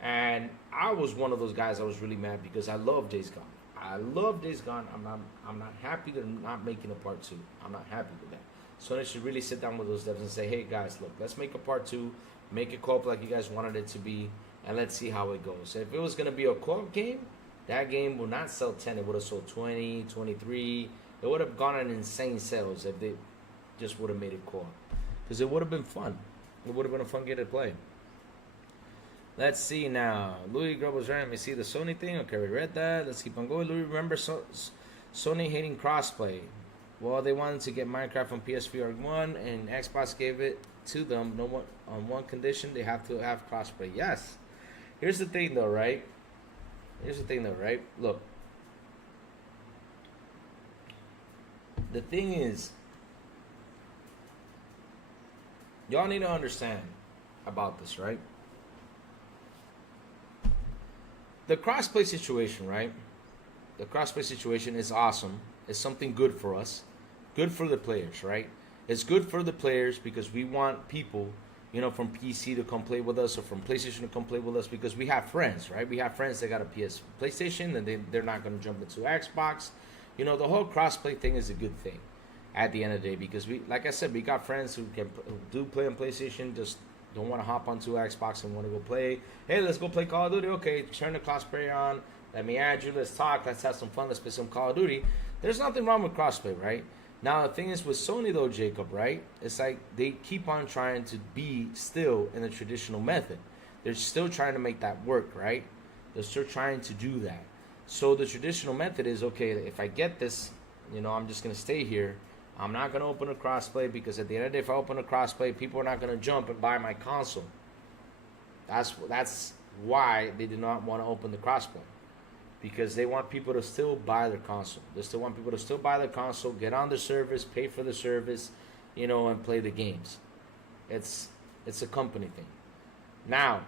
And I was one of those guys that was really mad because I love Days Gone. I love Days Gone. I'm not happy they're not making a part 2. I'm not happy with that. So they should really sit down with those devs and say, hey guys, look, let's make a part 2, make it co-op like you guys wanted it to be, and let's see how it goes. And if it was going to be a co-op game, that game would not sell 10. It would have sold 20, 23. It would have gone on insane sales if they just would have made it co-op. Because it would have been fun. It would have been a fun game to play. Let's see now. Louis Grub was right. Let me see the Sony thing. Okay, we read that. Let's keep on going. Louis, remember Sony hating crossplay. Well, they wanted to get Minecraft on PSVR 1, and Xbox gave it to them. No one on one condition: they have to have crossplay. Yes. Here's the thing, though, right? Look. The thing is, y'all need to understand about this, right? The crossplay situation, right? The crossplay situation is awesome. It's something good for us. Good for the players, right? It's good for the players because we want people, you know, from PC to come play with us or from PlayStation to come play with us because we have friends, right? We have friends that got a PlayStation and they're not going to jump into Xbox. You know, the whole crossplay thing is a good thing at the end of the day because we, like I said, we got friends who do play on PlayStation, just don't want to hop onto Xbox and want to go play. Hey, let's go play Call of Duty. Okay, turn the crossplay on. Let me add you. Let's talk. Let's have some fun. Let's play some Call of Duty. There's nothing wrong with crossplay, right? Now, the thing is with Sony, though, Jacob, right? It's like they keep on trying to be still in the traditional method. They're still trying to make that work, right? They're still trying to do that. So the traditional method is, okay, if I get this, you know, I'm just going to stay here. I'm not going to open a crossplay because at the end of the day, if I open a crossplay, people are not going to jump and buy my console. That's why they did not want to open the crossplay. because they want people to still buy their console. They still want people to still buy their console, get on the service, pay for the service, you know, and play the games. It's a company thing. Now,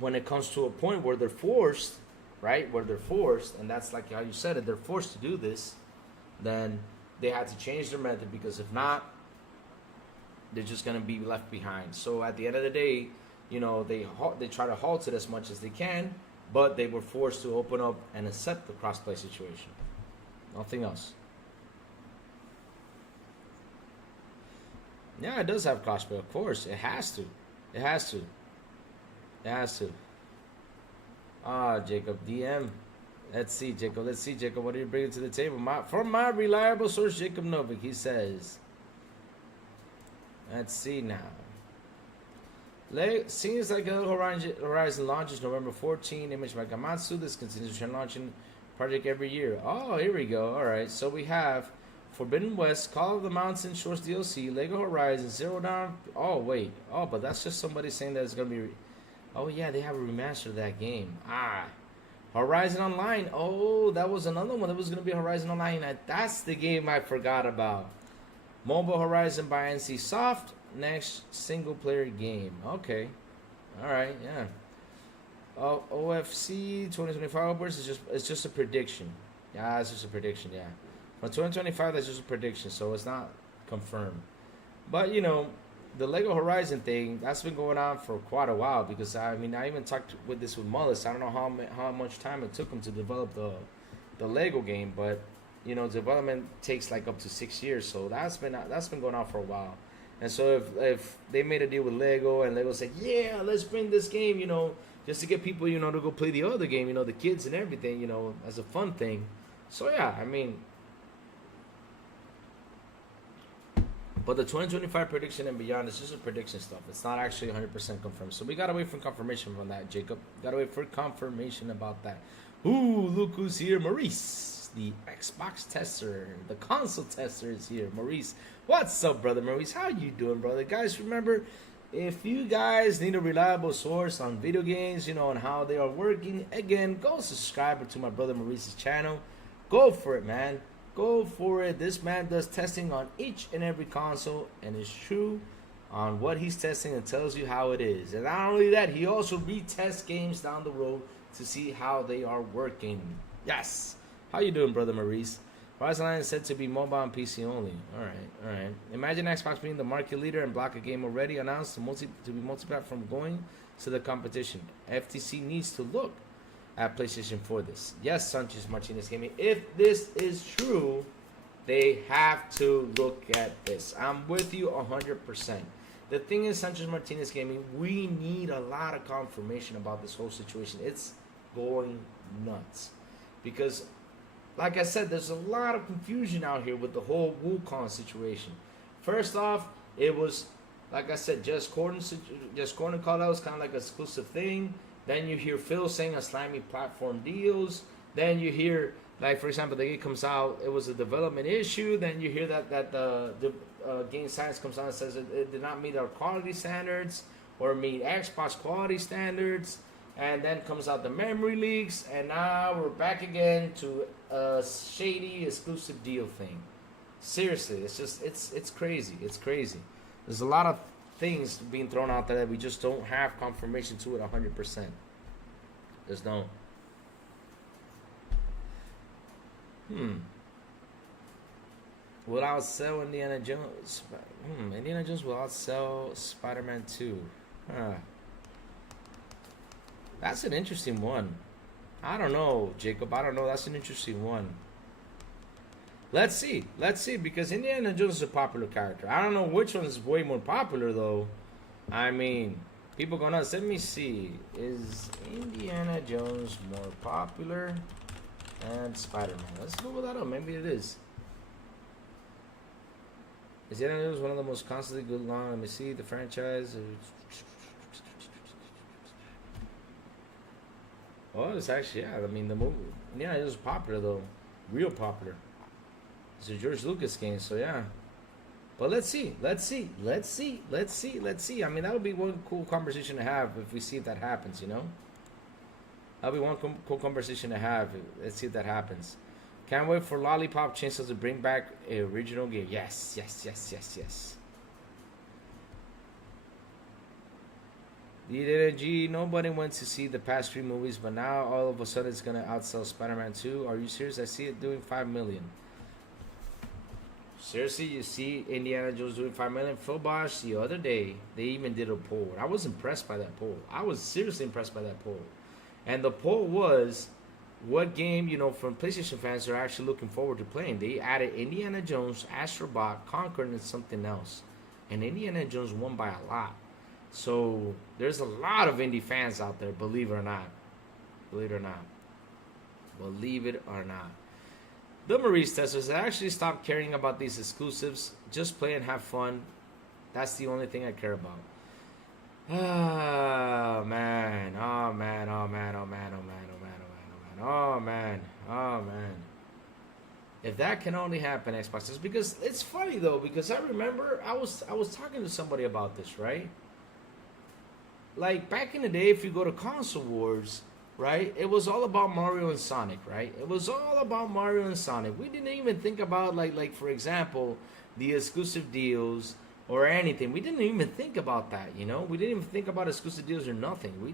when it comes to a point where they're forced, right, where they're forced, and that's like how you said it, they're forced to do this, then they had to change their method, because if not, they're just going to be left behind. So at the end of the day, you know, they try to halt it as much as they can, but they were forced to open up and accept the crossplay situation. Nothing else. Yeah, it does have crossplay, of course. It has to. It has to. It has to. Ah, Jacob, DM. Let's see, Jacob. Let's see, Jacob. What are you bringing to the table? From my reliable source, Jacob Novik, he says. Let's see now. Seems like a Horizon launches November 14. Image by Gamatsu. This continues to launching project every year. Oh, here we go. All right. So we have Forbidden West, Call of the Mountain Shores DLC, Lego Horizon, Zero Dawn. Oh, wait. Oh, but that's just somebody saying that it's going to be... Oh, yeah, they have a remaster of that game. Ah. Horizon Online. Oh, that was another one. That was going to be Horizon Online. That's the game I forgot about. Mobile Horizon by NC Soft. Next single-player game. Okay. All right, yeah. OFC 2025 upwards it's just a prediction. Yeah, it's just a prediction, yeah. From 2025, that's just a prediction, so it's not confirmed. But, you know, the Lego Horizon thing, that's been going on for quite a while, because, I mean, I even talked with Mullis. I don't know how much time it took him to develop the Lego game, but, you know, development takes like up to 6 years, so that's been going on for a while. And so if they made a deal with Lego, and Lego said, yeah, let's bring this game, you know, just to get people, you know, to go play the other game, you know, the kids and everything, you know, as a fun thing. So, yeah, I mean... But the 2025 prediction and beyond is just a prediction stuff. It's not actually 100% confirmed. So we got to wait for confirmation on that, Jacob. Got to wait for confirmation about that. Ooh, look who's here. Maurice, the Xbox tester. The console tester is here. Maurice, what's up, brother Maurice? How you doing, brother? Guys, remember, if you guys need a reliable source on video games, you know, and how they are working, again, go subscribe to my brother Maurice's channel. Go for it, man. Go for it. This man does testing on each and every console, and it's true on what he's testing and tells you how it is. And not only that, he also retests games down the road to see how they are working. Yes. How you doing, brother Maurice? Horizon Line is said to be mobile and PC only. All right. Imagine Xbox being the market leader and block a game already announced to be multi-platform going to the competition. FTC needs to look at PlayStation for this. Yes, Sanchez Martinez Gaming. If this is true, they have to look at this. I'm with you 100%. The thing is, Sanchez Martinez Gaming, we need a lot of confirmation about this whole situation. It's going nuts. Because, like I said, there's a lot of confusion out here with the whole Wukong situation. First off, it was, like I said, Just Corden called out was kind of like an exclusive thing. Then you hear Phil saying a slimy platform deals. Then you hear, like, for example, the game comes out, it was a development issue. Then you hear that the game science comes out and says it did not meet our quality standards or meet Xbox quality standards. And then comes out the memory leaks. And now we're back again to a shady exclusive deal thing. Seriously, it's crazy. It's crazy. There's a lot of things being thrown out there that we just don't have confirmation to it 100%. There's no. Will outsell Indiana Jones? Indiana Jones will outsell SpiderMan 2. That's an interesting one. I don't know, Jacob. I don't know. That's an interesting one. Let's see, because Indiana Jones is a popular character. I don't know which one is way more popular, though. I mean, people go nuts. Let me see. Is Indiana Jones more popular than Spider-Man? Let's Google that up. Maybe it is. Is Indiana Jones one of the most constantly good long? Let me see. The franchise. Oh, it's actually, yeah. I mean, the movie. Indiana Jones is popular, though. Real popular. It's a George Lucas game, so yeah. But let's see. I mean, that would be one cool conversation to have if we see if that happens, you know? That'll be one cool conversation to have. Let's see if that happens. Can't wait for Lollipop Chainsaw to bring back a original game. Yes, yes, yes, yes, yes. DDG, nobody went to see the past 3 movies, but now all of a sudden it's gonna outsell Spider-Man 2. Are you serious? I see it doing 5 million. Seriously, you see Indiana Jones doing 5 million? Phil Bosch the other day, they even did a poll. I was impressed by that poll. I was seriously impressed by that poll. And the poll was, what game, you know, from PlayStation fans are actually looking forward to playing. They added Indiana Jones, Astrobot, Conquer, and something else. And Indiana Jones won by a lot. So there's a lot of indie fans out there, believe it or not. Believe it or not. Believe it or not. The Maurice testers actually stopped caring about these exclusives. Just play and have fun. That's the only thing I care about. Oh man. Oh man. Oh man. Oh man. Oh man. Oh man. Oh man. Oh man. Oh man. If that can only happen, Xbox. Because it's funny though, because I remember I was talking to somebody about this, right? Like back in the day, if you go to Console Wars, right, it was all about Mario and Sonic, right? It was all about Mario and Sonic. We didn't even think about like for example, the exclusive deals or anything. We didn't even think about that, you know? We didn't even think about exclusive deals or nothing. We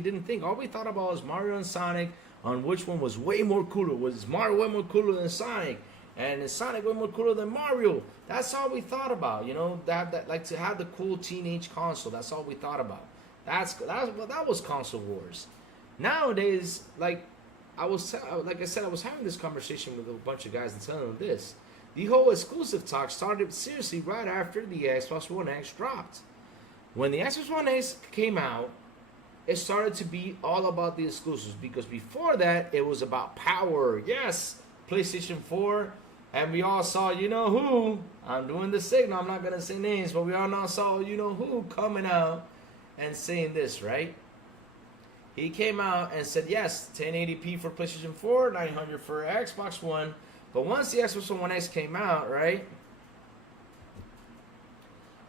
didn't think. All we thought about was Mario and Sonic, on which one was way more cooler. Was Mario way more cooler than Sonic? And is Sonic way more cooler than Mario? That's all we thought about, you know? That like to have the cool teenage console. That's all we thought about. That was Console Wars. Nowadays, like I said, I was having this conversation with a bunch of guys and telling them this. The whole exclusive talk started seriously right after the Xbox One X dropped. When the Xbox One X came out, it started to be all about the exclusives, because before that, it was about power. Yes, PlayStation 4, and we all saw, you know who, I'm doing the signal, I'm not going to say names, but we all now saw, you know who, coming out and saying this, right? He came out and said, yes, 1080p for PlayStation 4, 900 for Xbox One. But once the Xbox One X came out, right?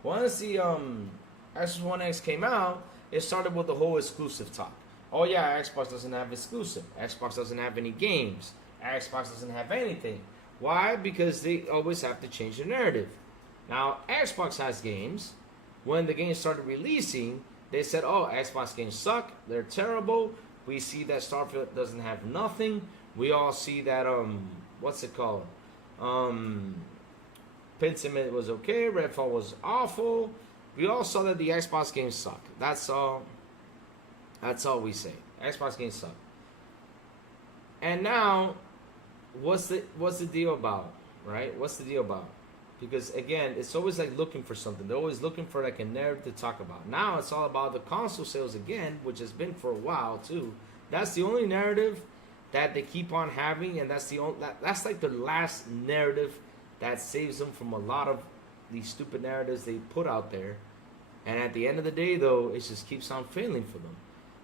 Once the Xbox One X came out, it started with the whole exclusive talk. Oh yeah, Xbox doesn't have exclusive. Xbox doesn't have any games. Xbox doesn't have anything. Why? Because they always have to change the narrative. Now, Xbox has games. When the games started releasing, they said, oh, Xbox games suck. They're terrible. We see that Starfield doesn't have nothing. We all see that, what's it called? Pentiment was okay. Redfall was awful. We all saw that the Xbox games suck. That's all we say. Xbox games suck. And now, what's the deal about, right? What's the deal about? Because again, it's always like looking for something. They're always looking for like a narrative to talk about. Now it's all about the console sales again, which has been for a while too. That's the only narrative that they keep on having, and that's like the last narrative that saves them from a lot of these stupid narratives they put out there. And at the end of the day, though, it just keeps on failing for them.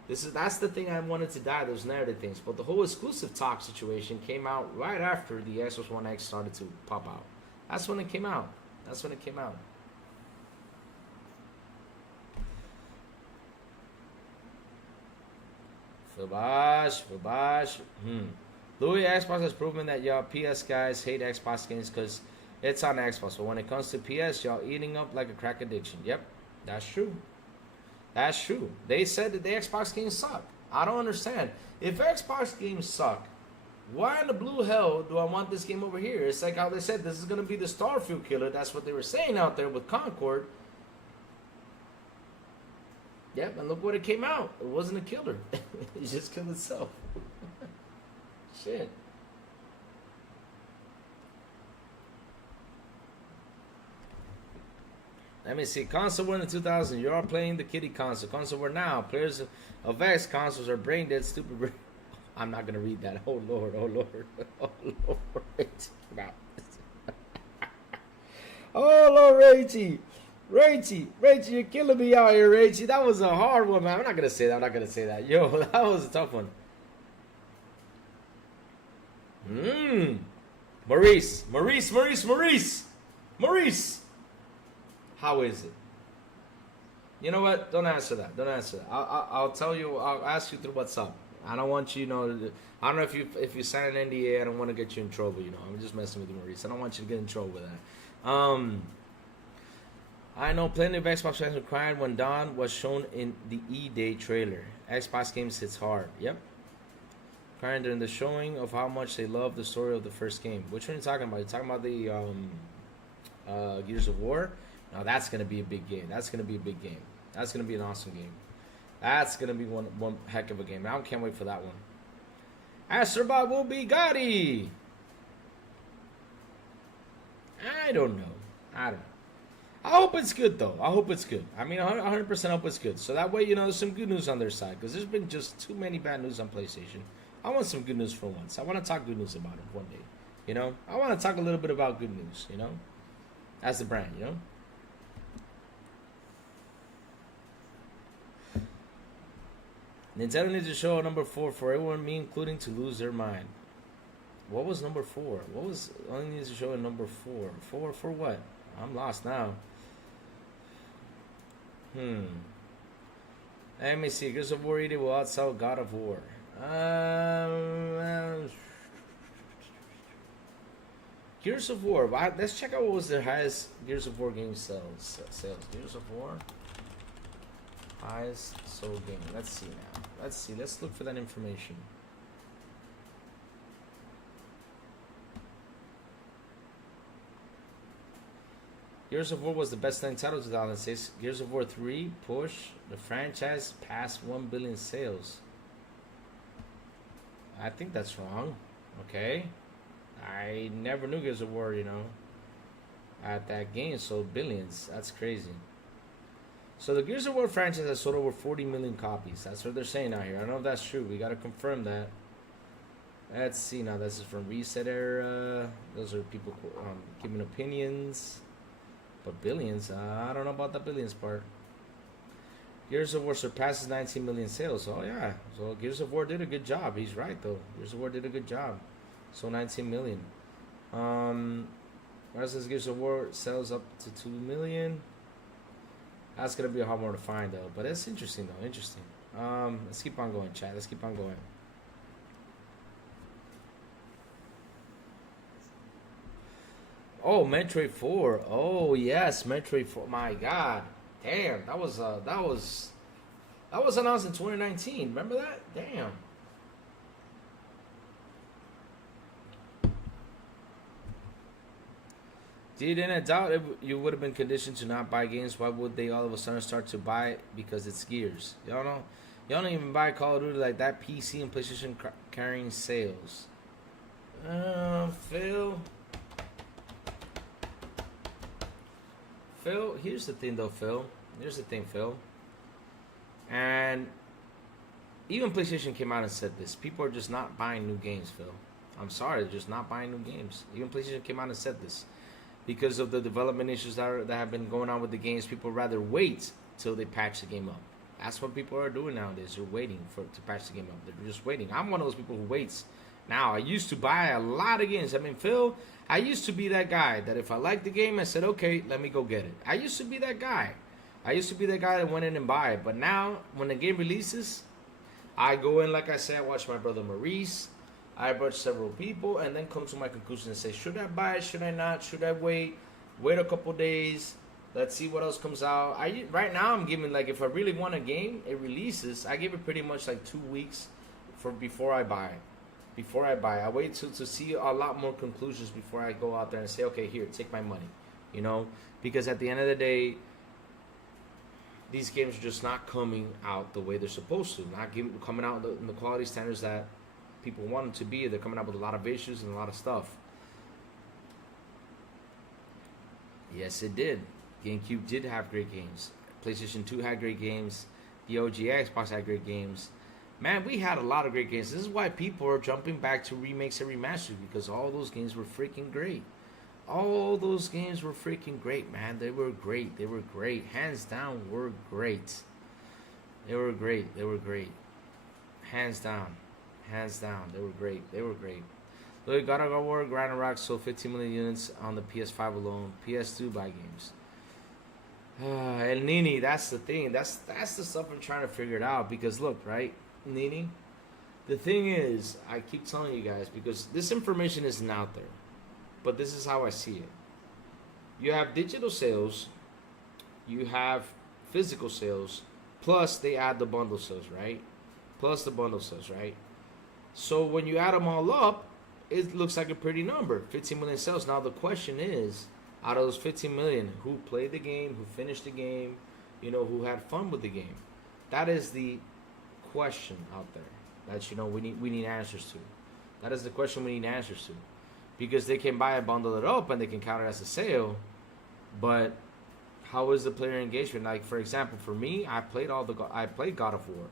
That's the thing I wanted to die, those narrative things. But the whole exclusive talk situation came out right after the Xbox One X started to pop out. That's when it came out. That's when it came out. Fabash. Louis, Xbox has proven that y'all PS guys hate Xbox games because it's on Xbox. But when it comes to PS, y'all eating up like a crack addiction. Yep, that's true. That's true. They said that the Xbox games suck. I don't understand. If Xbox games suck, why in the blue hell do I want this game over here? It's like how they said this is going to be the Starfield killer. That's what they were saying out there with Concord. Yep, and look what it came out. It wasn't a killer. It just killed itself. Shit. Let me see. Console War in the 2000s. You're all playing the kiddie console. Console War now. Players of X consoles are brain dead, stupid brain. I'm not gonna read that. Oh Lord, oh Lord, oh Lord. Wow. Oh Lord, Rachy, you're killing me out here, Rachy. That was a hard one, man. I'm not gonna say that. Yo, that was a tough one. Maurice. How is it? You know what? Don't answer that. I'll tell you. I'll ask you through WhatsApp. I don't want you, I don't know if you sign an NDA. I don't want to get you in trouble. I'm just messing with you, Maurice. I don't want you to get in trouble with that. I know plenty of Xbox fans who cried when Dawn was shown in the E-Day trailer. Xbox games hits hard. Yep. Crying during the showing of how much they love the story of the first game. Which one are you talking about? You talking about the Gears of War? Now that's gonna be a big game. That's gonna be a big game. That's gonna be an awesome game. That's gonna be one heck of a game. I can't wait for that one. Astrobot will be Gotti. I don't know. I hope it's good, though. I hope it's good. I mean, 100% hope it's good. So that way, there's some good news on their side. Because there's been just too many bad news on PlayStation. I want some good news for once. I want to talk good news about it one day. I want to talk a little bit about good news, as the brand, Nintendo needs to show number 4 for everyone, me including, to lose their mind. What was number 4? What was only needs to show a number 4? 4 for what? I'm lost now. Let me see. Gears of War 80 will outsell God of War. Gears of War. Let's check out what was the highest Gears of War game sales. Gears of War highest sold game. Let's see now. Let's look for that information. Gears of War was the best-selling title in 2006. Gears of War 3 push the franchise past 1 billion sales. I think that's wrong. Okay. I never knew Gears of War, at that game sold billions. That's crazy. So the Gears of War franchise has sold over 40 million copies. That's what they're saying out here. I don't know if that's true. We got to confirm that. Let's see now. This is from Reset Era. Those are people giving opinions. But billions, I don't know about the billions part. Gears of War surpasses 19 million sales. Oh, yeah. So Gears of War did a good job. He's right, though. Gears of War did a good job. So 19 million. Whereas this Gears of War sells up to 2 million. That's going to be a hard one to find, though. But it's interesting, though. Interesting. Let's keep on going, chat. Let's keep on going. Oh, Metroid 4. Oh, yes, Metroid 4. My God. Damn, that was announced in 2019. Remember that? Damn. Didn't I doubt you would have been conditioned to not buy games? Why would they all of a sudden start to buy it? Because it's Gears. Y'all don't even buy Call of Duty like that. PC and PlayStation carrying sales. Phil, here's the thing, though, Phil. And even PlayStation came out and said this. People are just not buying new games, Phil. I'm sorry, they're just not buying new games. Even PlayStation came out and said this. Because of the development issues that have been going on with the games, people rather wait till they patch the game up. That's what people are doing nowadays. They're waiting to patch the game up. They're just waiting. I'm one of those people who waits. Now, I used to buy a lot of games. I mean, Phil, I used to be that guy that if I liked the game, I said, okay, let me go get it. I used to be that guy. That went in and buy it. But now, when the game releases, I go in, like I said, I watch my brother Maurice. I watch several people, and then come to my conclusion and say, should I buy it? Should I not? Should I wait? Wait a couple days. Let's see what else comes out. Right now, I'm giving, like, if I really want a game, it releases. I give it pretty much like 2 weeks before I buy it. I wait to see a lot more conclusions before I go out there and say, okay, here, take my money. Because at the end of the day, these games are just not coming out the way they're supposed to. Not coming out in the quality standards that people want them to be. They're coming out with a lot of issues and a lot of stuff. Yes, it did. GameCube did have great games. PlayStation 2 had great games. The OG Xbox had great games. Man, we had a lot of great games. This is why people are jumping back to remakes and remasters, because all those games were freaking great. All those games were freaking great, man. They were great. Hands down, were great. They were great. Hands down, they were great. Look, God of War Ragnarok sold 15 million units on the PS5 alone. PS2 buy games. El Nini, that's the thing. That's the stuff I'm trying to figure it out. Because look, right, Nini, The thing is, I keep telling you guys because this information isn't out there, but this is how I see it. You have digital sales, you have physical sales, plus they add the bundle sales, right? Plus the bundle sales, right? So when you add them all up, it looks like a pretty number, 15 million sales. Now the question is, out of those 15 million, who played the game, who finished the game, you know, who had fun with the game? That is the question out there that, you know, we need answers to. That is the question we need answers to, because they can buy a bundle it up and they can count it as a sale, but how is the player engagement? Like, for example, for me, I played God of War,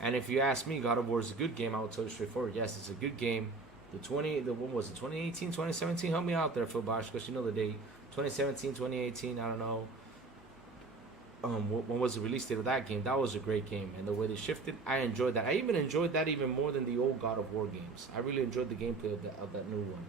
and if you ask me, God of War is a good game, I will tell you straightforward, yes, it's a good game. What was it, 2018, 2017? Help me out there, Phil Bosch, because you know the date. 2017, 2018, I don't know. When was the release date of that game? That was a great game, and the way they shifted, I enjoyed that. I even enjoyed that even more than the old God of War games. I really enjoyed the gameplay of that new one.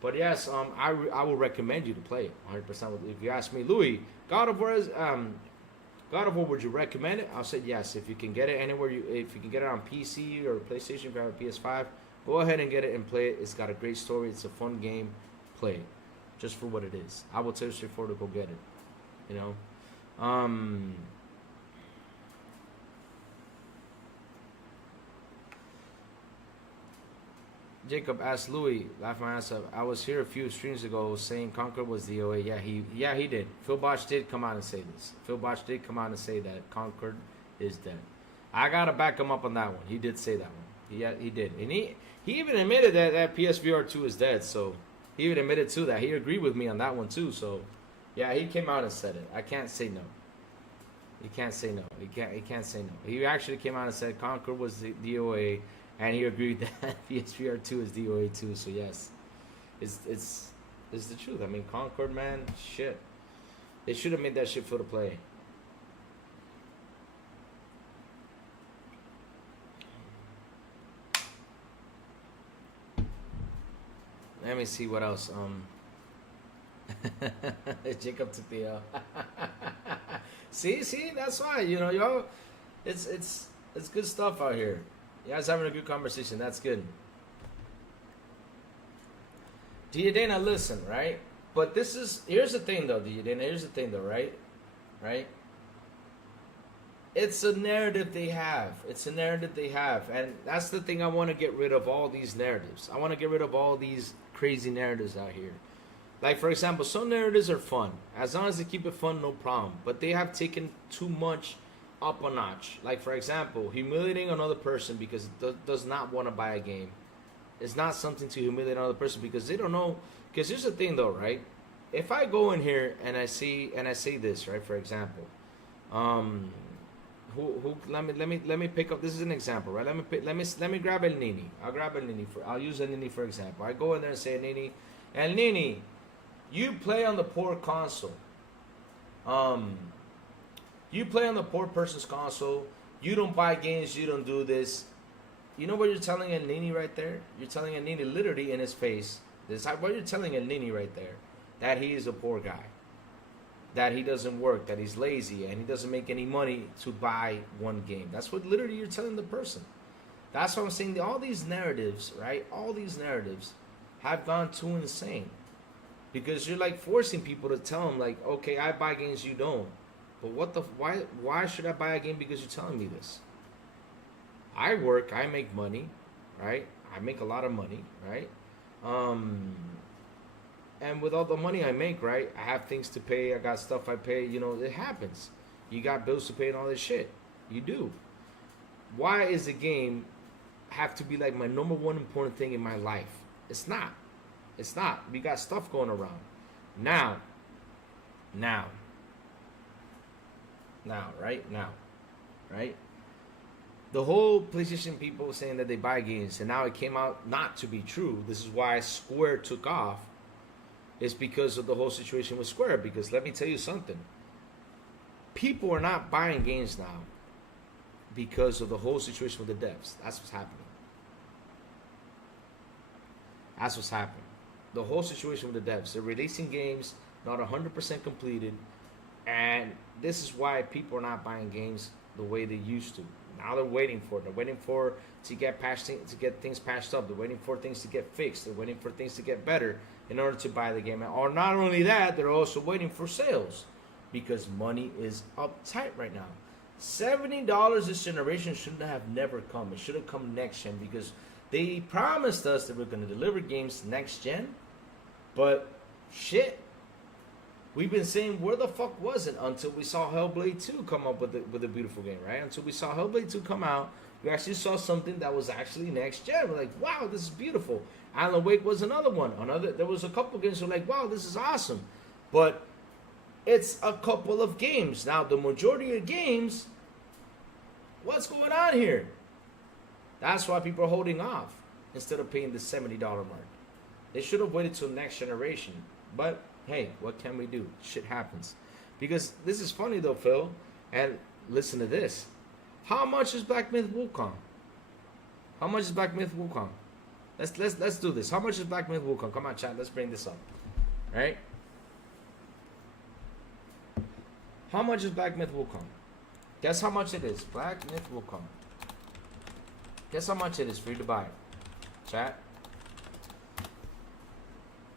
But yes, I will recommend you to play it 100%. If you ask me, Louis, God of War is God of War, would you recommend it? I'll say yes. If you can get it anywhere, if you can get it on PC or PlayStation, if you have a PS5, go ahead and get it and play it. It's got a great story. It's a fun game. Play it, just for what it is. I will tell you straightforward to go get it. You know. Jacob asked Louis, laugh my ass up. I was here a few streams ago saying Concord was DOA. Yeah, he did. Phil Bosch did come out and say this. Phil Bosch did come out and say that Concord is dead. I gotta back him up on that one. He did say that one. He did, and he even admitted that PSVR 2 is dead. So he even admitted to that. He agreed with me on that one too. So yeah, he came out and said it. I can't say no. He can't say no. He can't say no. He actually came out and said Concord was the DOA. And he agreed that PSVR 2 is DOA 2, so yes, it's the truth. I mean, Concord, man, shit, they should have made that shit for the play. Let me see what else. Jacob took the see, that's why, you know, y'all, it's good stuff out here. You guys having a good conversation. That's good. Dana, listen, right? But here's the thing, though, Dana. Here's the thing, though, right? Right? It's a narrative they have. And that's the thing I want to get rid of, all these narratives. I want to get rid of all these crazy narratives out here. Like, for example, some narratives are fun. As long as they keep it fun, no problem. But they have taken too much up a notch. Like, for example, humiliating another person because it does not want to buy a game. It's not something to humiliate another person because they don't know. Because here's the thing, though, right? If I go in here and I say this, right? For example, let me pick up. This is an example, right? Let me grab El Nini. I'll use El Nini for example. I go in there and say, El Nini, you play on the poor console. You play on the poor person's console. You don't buy games. You don't do this. You know what you're telling El Nini right there? You're telling El Nini literally in his face. What you're telling El Nini right there? That he is a poor guy. That he doesn't work. That he's lazy. And he doesn't make any money to buy one game. That's what literally you're telling the person. That's what I'm saying. All these narratives, right? All these narratives have gone too insane. Because you're like forcing people to tell them, like, okay, I buy games, you don't. But why should I buy a game because you're telling me this? I work, I make money, right? I make a lot of money, right? And with all the money I make, right, I have things to pay, I got stuff I pay, you know, it happens. You got bills to pay and all this shit. You do. Why is the game have to be like my number one important thing in my life? It's not. It's not. We got stuff going around. Now, right? The whole PlayStation people saying that they buy games, and now it came out not to be true. This is why Square took off. It's because of the whole situation with Square. Because let me tell you something. People are not buying games now because of the whole situation with the devs. That's what's happening. The whole situation with the devs. They're releasing games not 100% completed. And this is why people are not buying games the way they used to. Now they're waiting for it. They're waiting for to get things patched up. They're waiting for things to get fixed. They're waiting for things to get better in order to buy the game. Or not only that, they're also waiting for sales because money is uptight right now. $70 this generation shouldn't have never come. It should have come next gen because they promised us that we're going to deliver games next gen, but shit. We've been saying where the fuck was it until we saw Hellblade 2 come up with a beautiful game, right? Until we saw Hellblade 2 come out, we actually saw something that was actually next gen. We're like, wow, this is beautiful. Alan Wake was another one. There was a couple games that were like, wow, this is awesome. But it's a couple of games. Now, the majority of games, what's going on here? That's why people are holding off instead of paying the $70 mark. They should have waited till next generation. But hey, what can we do? Shit happens. Because this is funny though, Phil. And listen to this. How much is Black Myth Wukong? How much is Black Myth Wukong? Let's do this. How much is Black Myth Wukong? Come on, chat. Let's bring this up. All right? How much is Black Myth Wukong? Guess how much it is. Black Myth Wukong. Guess how much it is for you to buy. Chat.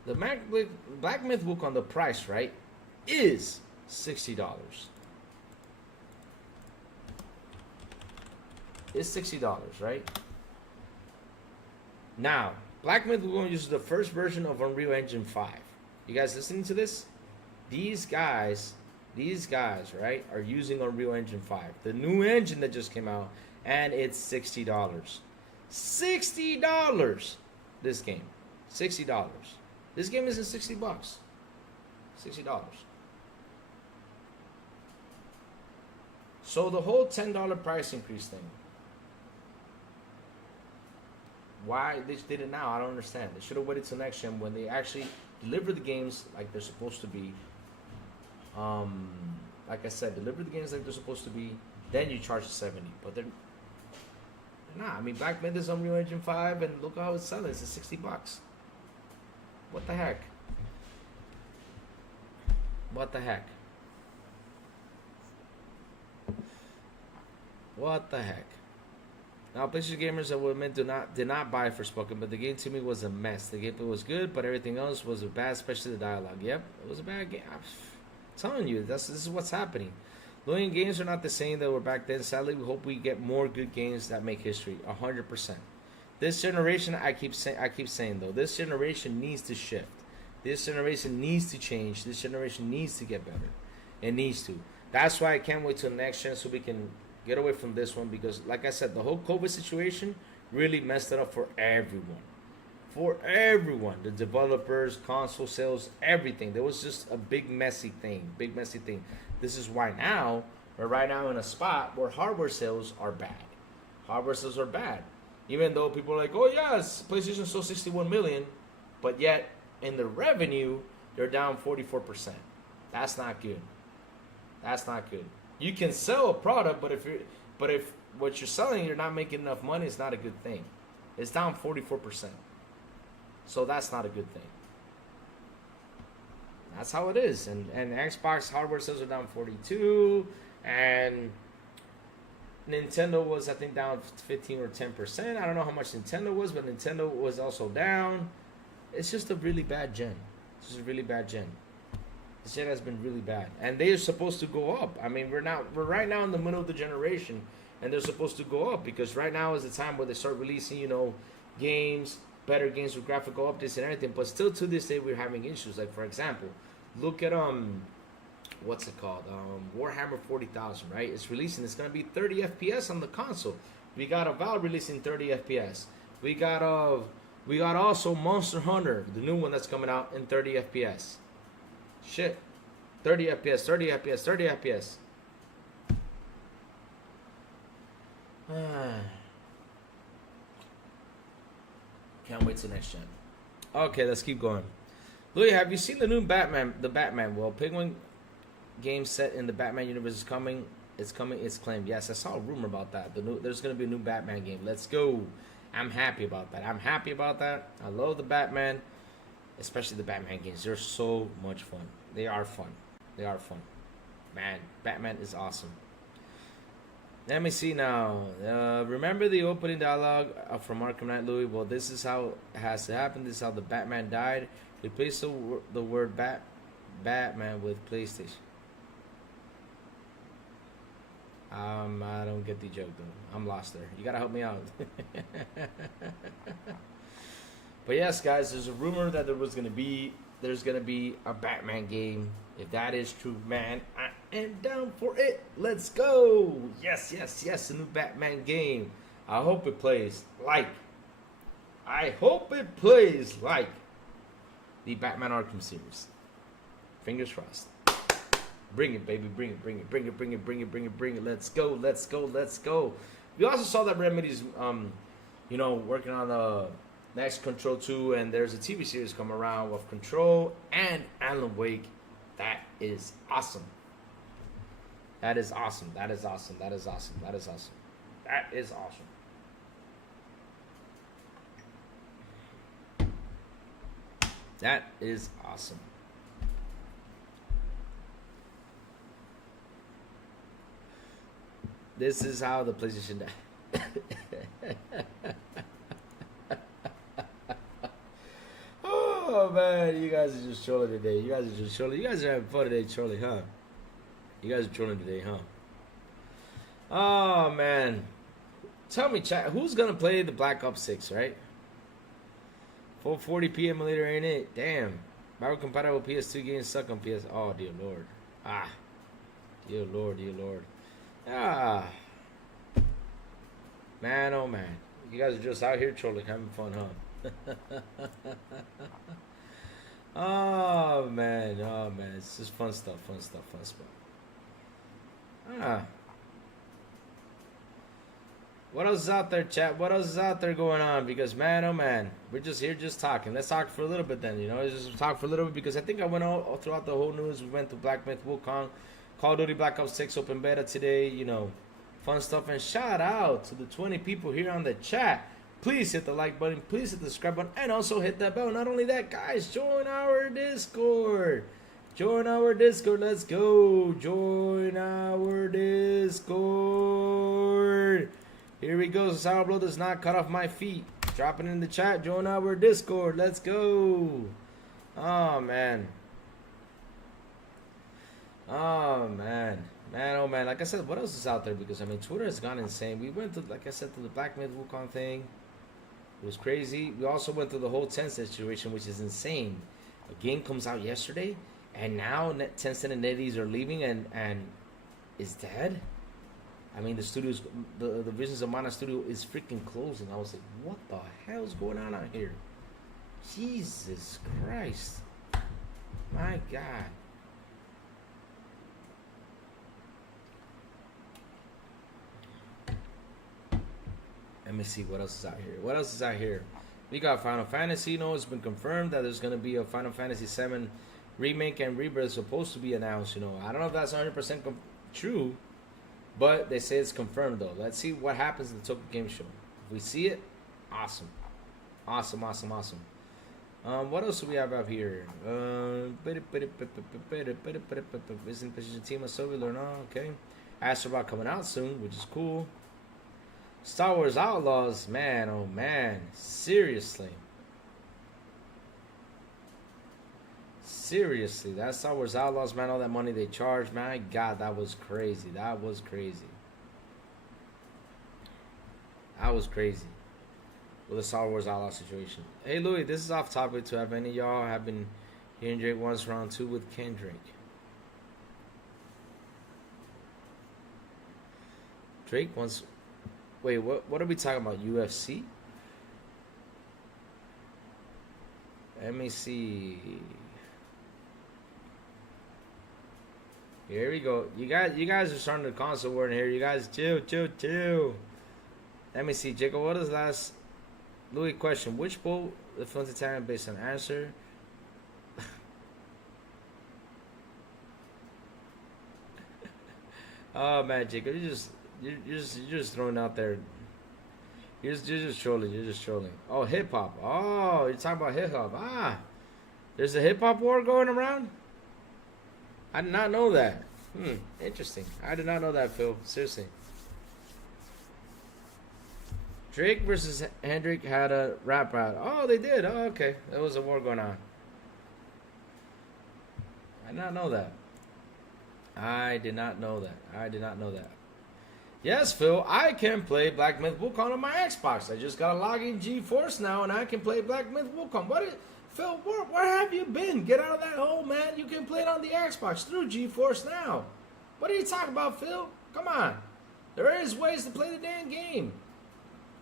The Black Myth Wukong, the price, right, is $60. It's $60, right? Now, Black Myth Wukong uses the first version of Unreal Engine 5. You guys listening to this? These guys, right, are using Unreal Engine 5. The new engine that just came out, and it's $60. $60! This game. $60. This game isn't $60. $60. So the whole $10 price increase thing. Why they did it now, I don't understand. They should have waited till next gen when they actually deliver the games like they're supposed to be. Like I said, deliver the games like they're supposed to be. Then you charge $70. But they're not. I mean, Black Myth is Unreal Engine 5, and look how it's selling. It's $60. What the heck? What the heck? What the heck? Now, PlayStation gamers that were meant did not buy Forspoken, but the game to me was a mess. The gameplay was good, but everything else was bad, especially the dialogue. Yep, it was a bad game. I'm telling you, this is what's happening. Loading games are not the same that were back then. Sadly, we hope we get more good games that make history. 100%. This generation, I keep saying though, this generation needs to shift. This generation needs to change. This generation needs to get better. It needs to. That's why I can't wait till next gen so we can get away from this one, because like I said, the whole COVID situation really messed it up for everyone. For everyone. The developers, console sales, everything. There was just a big messy thing. Big messy thing. This is why now, we're right now in a spot where hardware sales are bad. Hardware sales are bad. Even though people are like, oh yes, PlayStation sold 61 million, but yet in the revenue, they're down 44%. That's not good. That's not good. You can sell a product, but if what you're selling, you're not making enough money, it's not a good thing. It's down 44%. So that's not a good thing. That's how it is. And Xbox hardware sales are down 42, and Nintendo was, I think, down 15 or 10%. I don't know how much Nintendo was, but Nintendo was also down. It's just a really bad gen. It's just a really bad gen. This gen has been really bad. And they are supposed to go up. I mean, we're right now in the middle of the generation, and they're supposed to go up because right now is the time where they start releasing, games, better games with graphical updates and everything. But still to this day, we're having issues. Like, for example, look at what's it called? Warhammer 40,000, right? It's releasing. It's gonna be 30 FPS on the console. We got a Valve releasing 30 FPS. We got also Monster Hunter, the new one that's coming out in 30 FPS. Shit, 30 FPS, 30 FPS, 30 FPS. Can't wait till next gen. Okay, let's keep going. Louis, have you seen the new Batman? The Batman. Well, Penguin game set in the Batman universe is coming. It's coming. It's claimed. Yes, I saw a rumor about that. There's going to be a new Batman game. Let's go. I'm happy about that. I'm happy about that. I love the Batman, especially the Batman games. They're so much fun. They are fun. They are fun. Man, Batman is awesome. Let me see now. Remember the opening dialogue from Arkham Knight, Louis? Well, this is how it has to happen. This is how the Batman died. Replace the word Batman with PlayStation. I don't get the joke though. I'm lost there. You gotta help me out. But yes, guys, there's a rumor that there's gonna be a Batman game. If that is true, man, I am down for it. Let's go. Yes, yes, yes, a new Batman game. I hope it plays like the Batman Arkham series. Fingers crossed. Bring it, baby. Bring it. Let's go. We also saw that Remedy's, working on the next Control 2, and there's a TV series coming around with Control and Alan Wake. That is awesome. That is awesome. This is how the PlayStation died. Oh man, you guys are just trolling today. You guys are having fun today, trolling, huh? You guys are trolling today, huh? Oh man. Tell me, chat, who's gonna play the Black Ops 6, right? 4:40 p.m. later, ain't it? Damn. Battle compatible PS2 games suck on PS. Oh dear lord. Dear lord. Man, oh man. You guys are just out here trolling, having fun, huh? Oh man. It's just fun stuff. What else is out there, chat? What else is out there going on? Because man, oh man, we're just here just talking. Let's talk for a little bit then, just talk for a little bit, because I think I went all throughout the whole news. We went to Black Myth Wukong, Call of Duty Black Ops 6 open beta today, fun stuff. And shout out to the 20 people here on the chat. Please hit the like button, please hit the subscribe button, and also hit that bell. Not only that, guys, join our Discord. Let's go. Join our Discord. Here we go. Sourblow does not cut off my feet. Drop it in the chat. Join our Discord. Let's go. Oh, man. Man, oh man. Like I said, what else is out there? Because, Twitter has gone insane. We went to, like I said, to the Black Myth Wukong thing. It was crazy. We also went through the whole Tencent situation, which is insane. A game comes out yesterday, and now Tencent and NetEase are leaving and is dead. The studios, the Visions of Mana studio is freaking closing. I was like, what the hell is going on out here? Jesus Christ. My God. Let me see what else is out here. We got Final Fantasy. It's been confirmed that there's going to be a Final Fantasy 7 remake and rebirth supposed to be announced. I don't know if that's 100% true, but they say it's confirmed though. Let's see what happens at the Tokyo Game Show. If we see it, awesome. What else do we have up here? Isn't position team of Silver? No, okay. Astrobot coming out soon, which is cool. Star Wars Outlaws, man, oh man, seriously, that Star Wars Outlaws, man, all that money they charged, my God, that was crazy. With the Star Wars Outlaws situation. Hey Louis, this is off topic too. Have any of y'all have been hearing Drake wants round 2 with Kendrick? Drake wants. Wait, what are we talking about? UFC? Let me see. Here we go. You guys are starting the console war in here. You guys chill. Let me see, Jacob. What is last Louis question? Which boat the film's Italian based on? Answer. Oh man, Jacob, you're just throwing out there. You're just trolling. Oh, hip hop. Oh, you're talking about hip hop. There's a hip hop war going around. I did not know that. Interesting. I did not know that, Phil. Seriously. Drake versus Hendrick had a rap battle. Oh, they did. Oh, okay. There was a war going on. I did not know that. I did not know that. Yes, Phil, I can play Black Myth Wukong on my Xbox. I just got to log in GeForce now, and I can play Black Myth Wukong. Phil, where have you been? Get out of that hole, man. You can play it on the Xbox through GeForce now. What are you talking about, Phil? Come on. There is ways to play the damn game.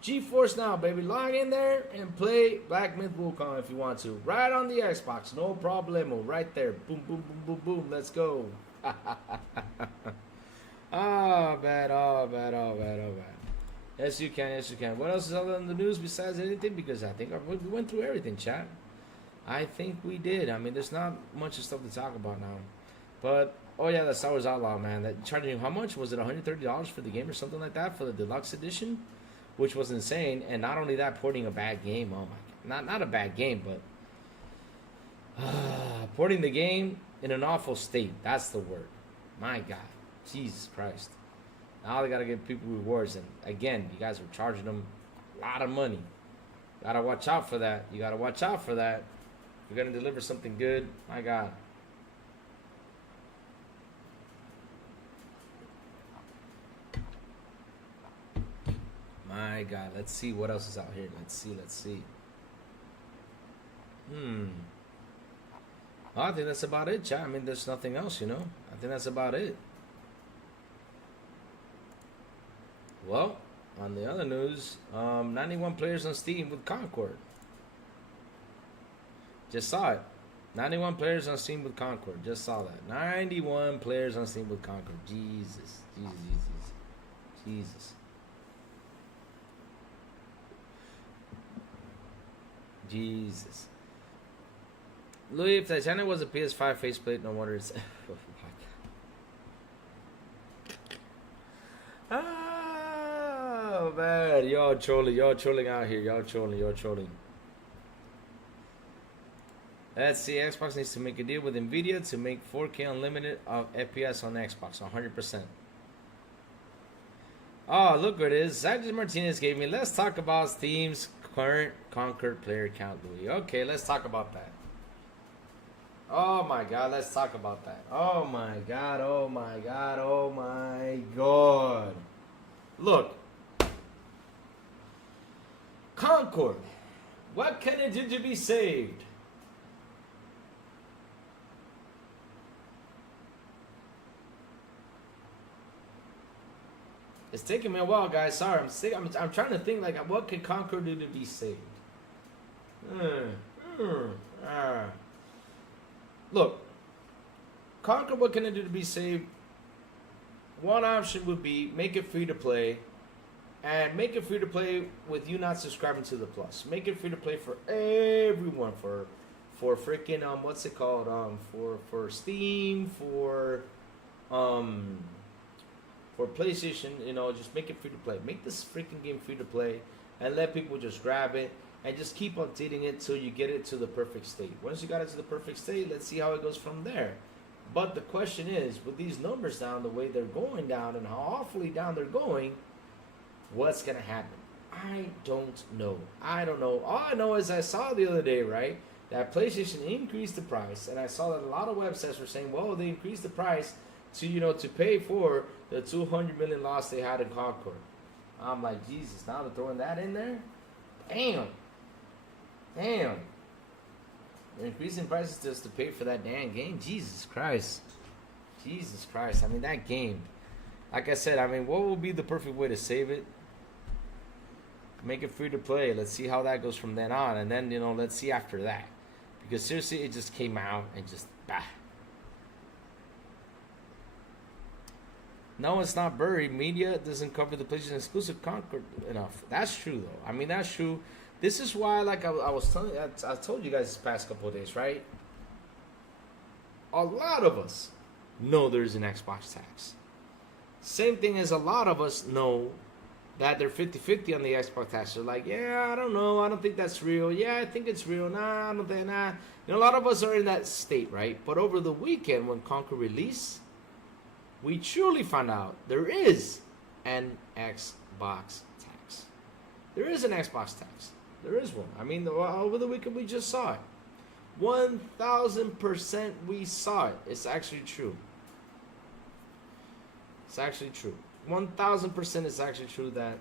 GeForce now, baby. Log in there and play Black Myth Wukong if you want to. Right on the Xbox. No problemo. Right there. Boom, boom, boom, boom, boom. Let's go. Oh, bad. Yes, you can. What else is other in the news besides anything? Because I think we went through everything, chat. I think we did. I mean, there's not much of stuff to talk about now. But, oh yeah, that Star Wars Outlaw, man. That charging you how much? Was it $130 for the game or something like that for the deluxe edition? Which was insane. And not only that, porting a bad game. Oh my God. Not a bad game, but porting the game in an awful state. That's the word. My God. Jesus Christ. Now they got to give people rewards. And again, you guys are charging them a lot of money. Got to watch out for that. You got to watch out for that. You're going to deliver something good. My God. My God. Let's see what else is out here. Let's see. Well, I think that's about it, chat. I mean, there's nothing else, you know. I think that's about it. Well, on the other news, 91 players on Steam with Concord. Just saw it. 91 players on Steam with Concord. Just saw that. 91 players on Steam with Concord. Jesus. Louis, if Titanic was a PS5 faceplate, no wonder it's... Oh, man. Y'all trolling out here. Y'all trolling. Let's see. Xbox needs to make a deal with Nvidia to make 4K unlimited of FPS on Xbox. 100%. Oh, look what it is. Zach Martinez gave me. Let's talk about Steam's current Concord player count, Louis. Okay, let's talk about that. Oh my God, let's talk about that. Oh my God. Look. Concord. What can it do to be saved? It's taking me a while, guys. Sorry, I'm trying to think like what can Concord do to be saved? Look, Concord, what can it do to be saved? One option would be make it free to play, and make it free to play with you not subscribing to the Plus. Make it free to play for everyone, for freaking what's it called? For Steam, for PlayStation. You know, just make it free to play. Make this freaking game free to play, and let people just grab it. And just keep updating it till you get it to the perfect state. Once you got it to the perfect state, let's see how it goes from there. But the question is, with these numbers down the way they're going down and how awfully down they're going, what's going to happen? I don't know. All I know is I saw the other day, right, that PlayStation increased the price. And I saw that a lot of websites were saying, well, they increased the price to, you know, to pay for the 200 million loss they had in Concord. I'm like, Jesus, now they're throwing that in there? Damn. They're increasing prices just to pay for that damn game. Jesus Christ. I mean, that game. Like I said, I mean, what will be the perfect way to save it? Make it free to play. Let's see how that goes from then on. And then, you know, let's see after that. Because seriously, it just came out and just, bah. No, it's not buried. Media doesn't cover the PlayStation exclusive Concord enough. That's true, though. I mean, that's true. This is why, like I was telling, I told you guys this past couple of days, right? A lot of us know there's an Xbox tax. Same thing as a lot of us know that they're 50-50 on the Xbox tax. They're like, yeah, I don't know. I don't think that's real. Yeah, I think it's real. Nah, I don't think, nah. You know, a lot of us are in that state, right? But over the weekend when Conquer released, we truly found out there is an Xbox tax. There is an Xbox tax. There is one. I mean, over the weekend we just saw it. 1,000% we saw it. It's actually true. It's actually true. 1,000% it's actually true that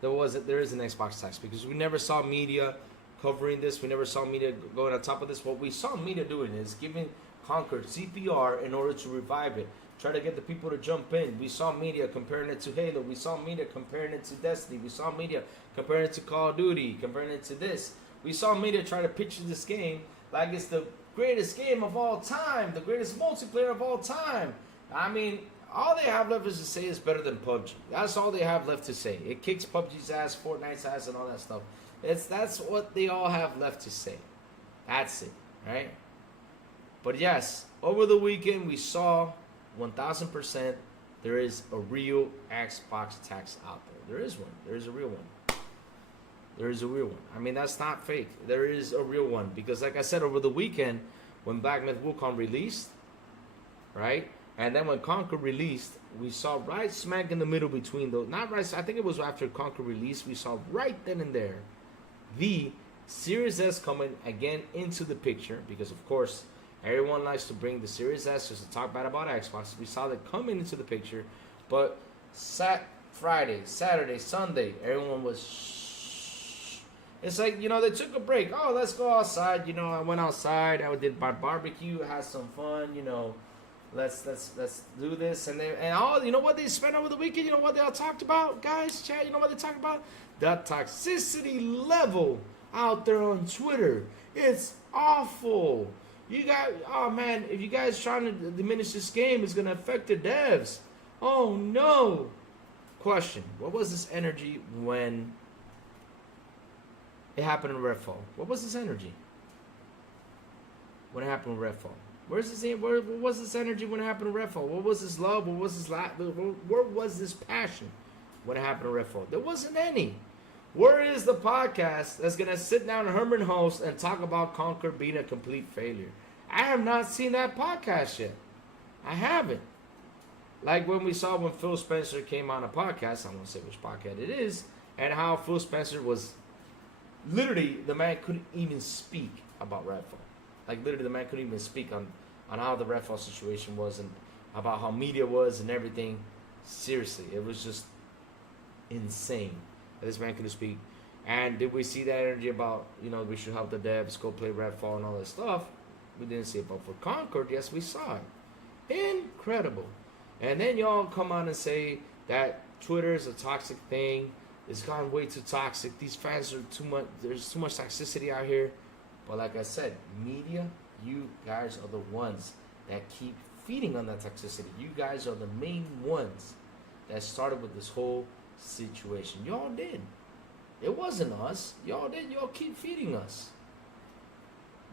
there is an Xbox tax, because we never saw media covering this. We never saw media going on top of this. What we saw media doing is giving Concord CPR in order to revive it. Try to get the people to jump in. We saw media comparing it to Halo. We saw media comparing it to Destiny. We saw media comparing it to Call of Duty, comparing it to this. We saw media try to picture this game like it's the greatest game of all time, the greatest multiplayer of all time. I mean, all they have left is to say it's better than PUBG. That's all they have left to say. It kicks PUBG's ass, Fortnite's ass, and all that stuff. That's what they all have left to say. That's it, right? But yes, over the weekend we saw 1,000% there is a real Xbox tax out there. There is one. There is a real one. There is a real one. I mean, that's not fake. There is a real one. Because like I said, over the weekend, when Black Myth Wukong released, right? And then when Conquer released, we saw right smack in the middle between those. Not right, I think it was after Conquer released, we saw right then and there the Series S coming again into the picture. Because, of course, everyone likes to bring the Series S just to talk bad about Xbox. We saw that coming into the picture. But Friday, Saturday, Sunday, everyone was shh. It's like, you know, they took a break. Oh, let's go outside. You know, I went outside. I did my barbecue, had some fun, you know. Let's do this. And all, you know what they spent over the weekend? You know what they all talked about, guys? Chat, you know what they talked about? The toxicity level out there on Twitter. It's awful. You guys, oh man, if you guys trying to diminish this game, it's going to affect the devs. Oh no. Question, what was this energy when it happened in Redfall? What was this energy when it happened in Redfall? Where was this energy when it happened in Redfall? What was this love? What was this where was this passion when it happened in Redfall? There wasn't any. Where is the podcast that's going to sit down and Herman host and talk about Conquer being a complete failure? I have not seen that podcast yet. I haven't. Like when we saw when Phil Spencer came on a podcast, I won't say which podcast it is, and how Phil Spencer was, literally, the man couldn't even speak about Redfall. Like literally the man couldn't even speak on how the Redfall situation was and about how media was and everything. Seriously, it was just insane that this man couldn't speak. And did we see that energy about, you know, we should help the devs go play Redfall and all that stuff? We didn't see it. But for Concord, yes, we saw it. Incredible. And then y'all come on and say that Twitter is a toxic thing. It's gone way too toxic. These fans are too much. There's too much toxicity out here. But like I said, media, you guys are the ones that keep feeding on that toxicity. You guys are the main ones that started with this whole situation. Y'all did. It wasn't us. Y'all did. Y'all keep feeding us.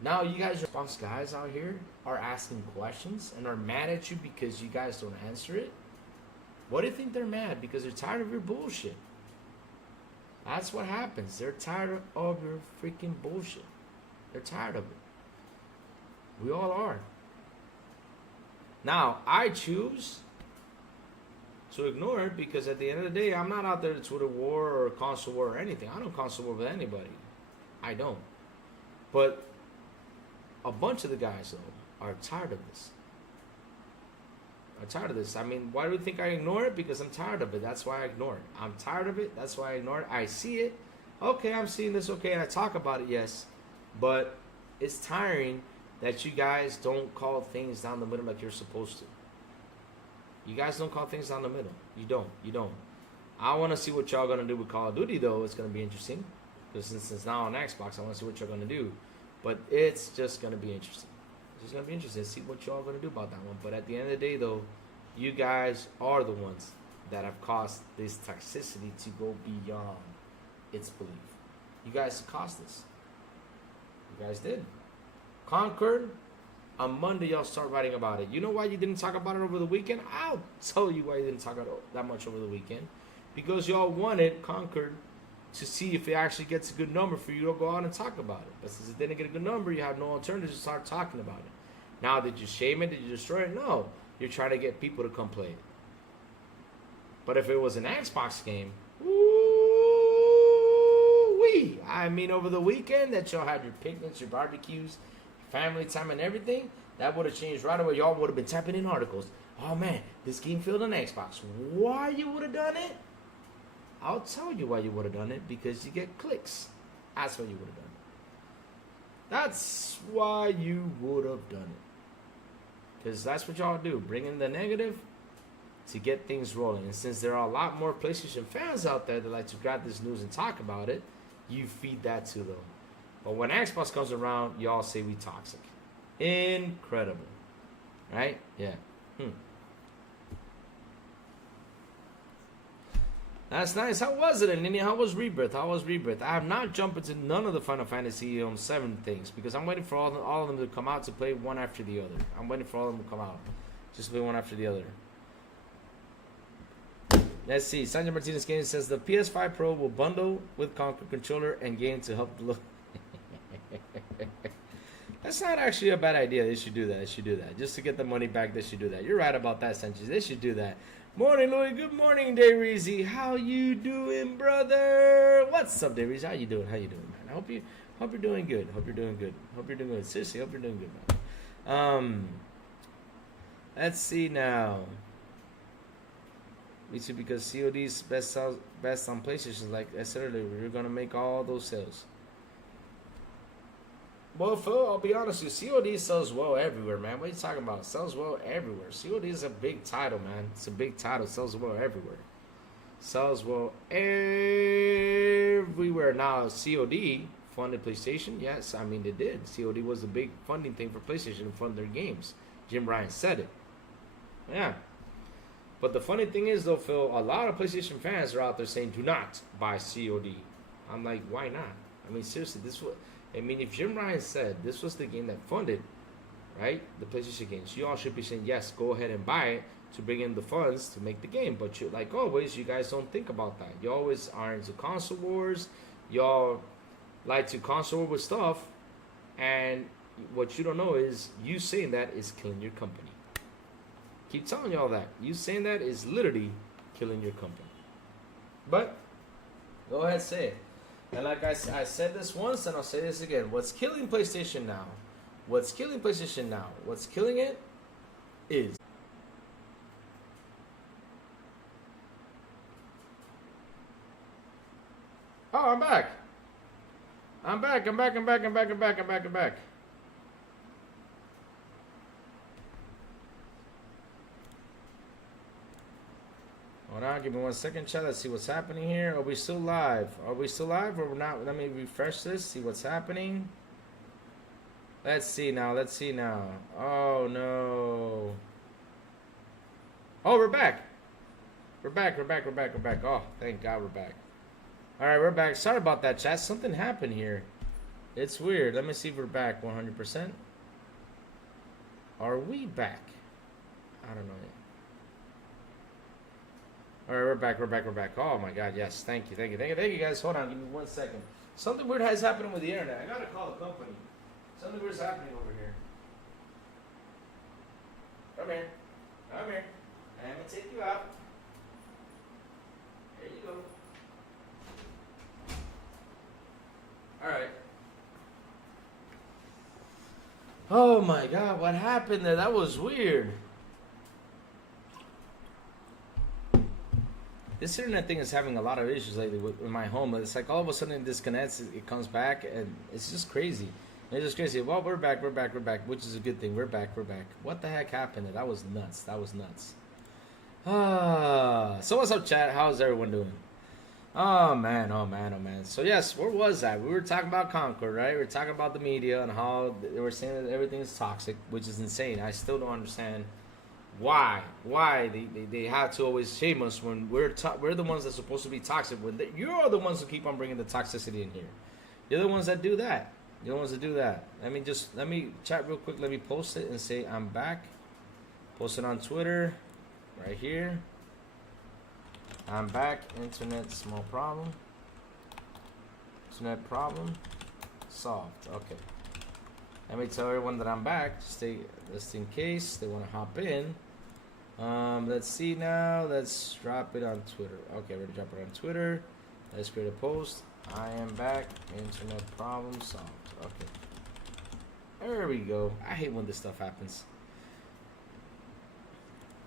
Now you guys, response guys out here, are asking questions and are mad at you because you guys don't answer it. What do you think they're mad? Because they're tired of your bullshit. That's what happens. They're tired of your freaking bullshit. They're tired of it. We all are. Now, I choose to ignore it because at the end of the day, I'm not out there to Twitter war or console war or anything. I don't console war with anybody. I don't. But a bunch of the guys, though, are tired of this. I'm tired of this. I mean, why do you think I ignore it? Because I'm tired of it. That's why I ignore it. I'm tired of it. That's why I ignore it. I see it. Okay, I'm seeing this. Okay, and I talk about it, yes. But it's tiring that you guys don't call things down the middle like you're supposed to. You guys don't call things down the middle. You don't. You don't. I want to see what y'all going to do with Call of Duty, though. It's going to be interesting. Because since it's now on Xbox, I want to see what you're going to do. But it's just going to be interesting. It's just going to be interesting to see what y'all going to do about that one. But at the end of the day, though, you guys are the ones that have caused this toxicity to go beyond its belief. You guys caused this. You guys did. Concord, on Monday, y'all start writing about it. You know why you didn't talk about it over the weekend? I'll tell you why you didn't talk about it that much over the weekend. Because y'all wanted Concord to see if it actually gets a good number for you to go out and talk about it. But since it didn't get a good number, you have no alternative to start talking about it. Now, did you shame it? Did you destroy it? No. You're trying to get people to come play it. But if it was an Xbox game, woo-wee. I mean, over the weekend that y'all had your picnics, your barbecues, family time, and everything, that would have changed right away. Y'all would have been typing in articles. Oh man, this game failed on Xbox. Why you would have done it? I'll tell you why you would have done it. Because you get clicks. That's why you would have done it. That's why you would have done it. Because that's what y'all do. Bring in the negative to get things rolling. And since there are a lot more PlayStation fans out there that like to grab this news and talk about it, you feed that to them. But when Xbox comes around, y'all say we toxic. Incredible. Right? Yeah. That's nice. How was it, Nini? How was Rebirth? I have not jumped into none of the Final Fantasy 7 things because I'm waiting for all of them to come out to play one after the other. I'm waiting for all of them to come out. Just play one after the other. Let's see. Sandra Martinez Gaming says the PS5 Pro will bundle with Conquer controller and game to help the look. That's not actually a bad idea. They should do that. Just to get the money back, they should do that. You're right about that, Sanchez. They should do that. Morning, Louis. Good morning, Dayreezy. How you doing, brother? What's up, Dayreezy? How you doing, man? I hope you're doing good. Seriously, hope you're doing good, man. Let's see now. Me too, because COD's best on PlayStation. Like I said earlier, we're gonna make all those sales. Well, Phil, I'll be honest with you. COD sells well everywhere, man. What are you talking about? It sells well everywhere. COD is a big title, man. It's a big title. It sells well everywhere. Now, COD funded PlayStation. Yes, I mean, they did. COD was a big funding thing for PlayStation to fund their games. Jim Ryan said it. Yeah. But the funny thing is, though, Phil, a lot of PlayStation fans are out there saying, do not buy COD. I'm like, why not? I mean, seriously, if Jim Ryan said this was the game that funded, right, the PlayStation games, you all should be saying, yes, go ahead and buy it to bring in the funds to make the game. But you, like always, you guys don't think about that. You always are into console wars. Y'all like to console war with stuff. And what you don't know is you saying that is killing your company. Keep telling y'all that. You saying that is literally killing your company. But go ahead, say it. And like I said this once, and I'll say this again. What's killing PlayStation now? What's killing it is... Oh, I'm back. I'm back. Hold on, give me 1 second, chat. Let's see what's happening here. Are we still live? Or we're not? Let me refresh this, see what's happening. Let's see now. Oh, no. Oh, we're back. We're back. Oh, thank God we're back. All right, we're back. Sorry about that, chat. Something happened here. It's weird. Let me see if we're back 100%. Are we back? I don't know yet. All right, we're back. Oh my God, yes. Thank you, guys. Hold on, give me 1 second. Something weird has happened with the internet. I gotta call the company. Something weird's happening over here. Come here. I'm gonna take you out. There you go. All right. Oh my God, what happened there? That was weird. This internet thing is having a lot of issues lately in my home. It's like all of a sudden it disconnects, it comes back, and it's just crazy. Well, we're back, which is a good thing. We're back. What the heck happened? That was nuts. So what's up, chat? How's everyone doing? Oh man. So yes, where was I? We were talking about Concord, right? We were talking about the media and how they were saying that everything is toxic, which is insane. I still don't understand why they have to always shame us when we're the ones that's supposed to be toxic. When you're the ones who keep on bringing the toxicity in here. You're the ones that do that. Let me chat real quick. Let me post it and say I'm back. Post it on Twitter, right here. I'm back. Internet small problem. Internet problem solved. Okay. Let me tell everyone that I'm back. Just in case they want to hop in. Let's see now. Let's drop it on Twitter. Okay, we're gonna drop it on Twitter. Let's create a post. I am back. Internet problem solved. Okay. There we go. I hate when this stuff happens.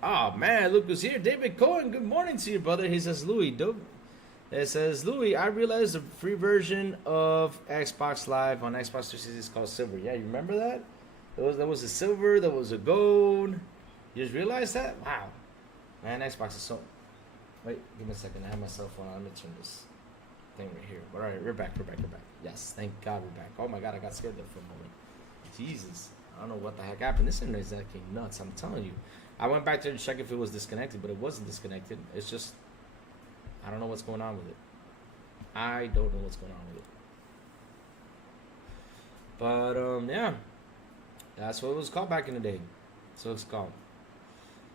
Oh man, look who's here. David Cohen, good morning to you, brother. He says, Louis, dope. It says, Louis, I realized the free version of Xbox Live on Xbox 360 is called Silver. Yeah, you remember that? There was a silver, there was a gold. You just realized that? Wow. Man, Xbox is so... Wait, give me a second. I have my cell phone on. Let me turn this thing right here. All right, we're back. Yes, thank God we're back. Oh my God, I got scared there for a moment. Jesus. I don't know what the heck happened. This internet is acting nuts, I'm telling you. I went back there to check if it was disconnected, but it wasn't disconnected. It's just... I don't know what's going on with it. I don't know what's going on with it. But, yeah. That's what it was called back in the day. So it's called.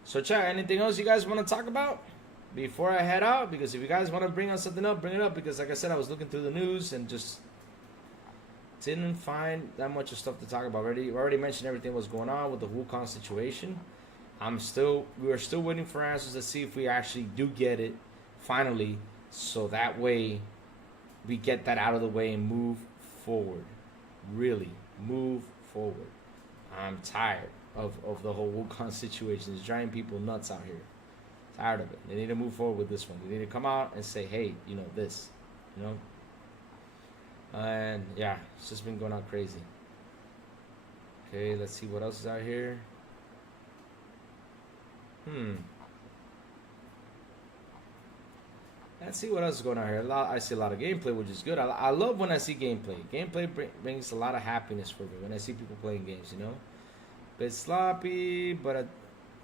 So, chat, anything else you guys want to talk about before I head out? Because if you guys want to bring on something up, bring it up. Because, like I said, I was looking through the news and just didn't find that much of stuff to talk about. We already mentioned everything was going on with the Wukong situation. We are still waiting for answers to see if we actually do get it finally. So that way we get that out of the way and move forward. Really move forward. I'm tired of the whole Wukong situation. It's driving people nuts out here. Tired of it. They need to move forward with this one. They need to come out and say, hey, you know, this. You know? And, yeah, it's just been going on crazy. Okay, let's see what else is out here. Let's see what else is going on here. I see a lot of gameplay, which is good. I love when I see gameplay. Gameplay brings a lot of happiness for me when I see people playing games, you know? Bit sloppy, but a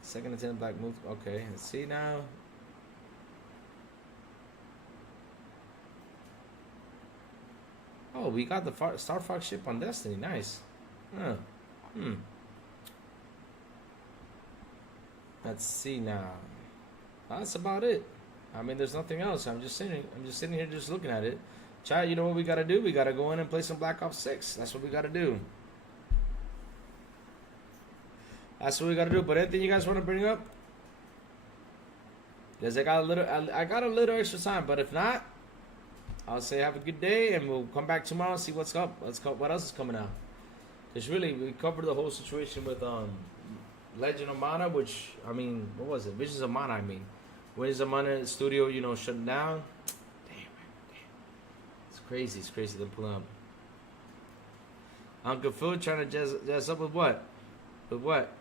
second attempt black move. Okay, let's see now. Oh, we got the Star Fox ship on Destiny. Nice. Huh. Let's see now. That's about it. I mean, there's nothing else. I'm just sitting here just looking at it. Chat, you know what we gotta do? We gotta go in and play some Black Ops 6. That's what we gotta do. That's what we gotta do. But anything you guys want to bring up? Because I got a little extra time. But if not, I'll say have a good day and we'll come back tomorrow and see what's up. What else is coming out? Because really, we covered the whole situation with Legend of Mana, which, I mean, what was it? Visions of Mana, I mean. Visions of Mana studio, you know, shutting down. Damn. It's crazy. It's crazy to pull up. Uncle Phil trying to jazz up with what? With what?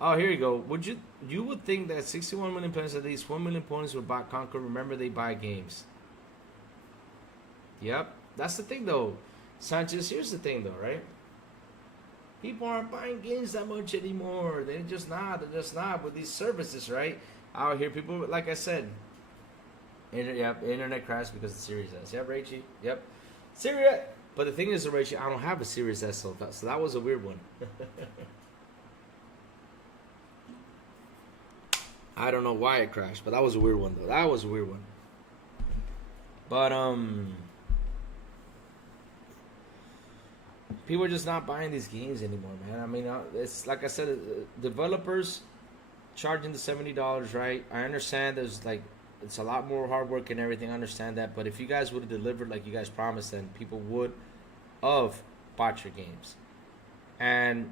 Oh, here you go. You would think that 61 million players, at least 1 million ponies would buy Conquer. Remember, they buy games. Yep. That's the thing, though. Sanchez, here's the thing, though, right? People aren't buying games that much anymore. They're just not with these services, right? Out here, people, like I said, internet crashed because of Series S. Yep, Rachie. Yep. Series. But the thing is, Rachie, I don't have a Series S, so that was a weird one. I don't know why it crashed, but that was a weird one, though. That was a weird one. But, people are just not buying these games anymore, man. I mean, it's like I said, developers charging the $70, right? I understand there's like, it's a lot more hard work and everything. I understand that. But if you guys would have delivered like you guys promised, then people would have bought your games. And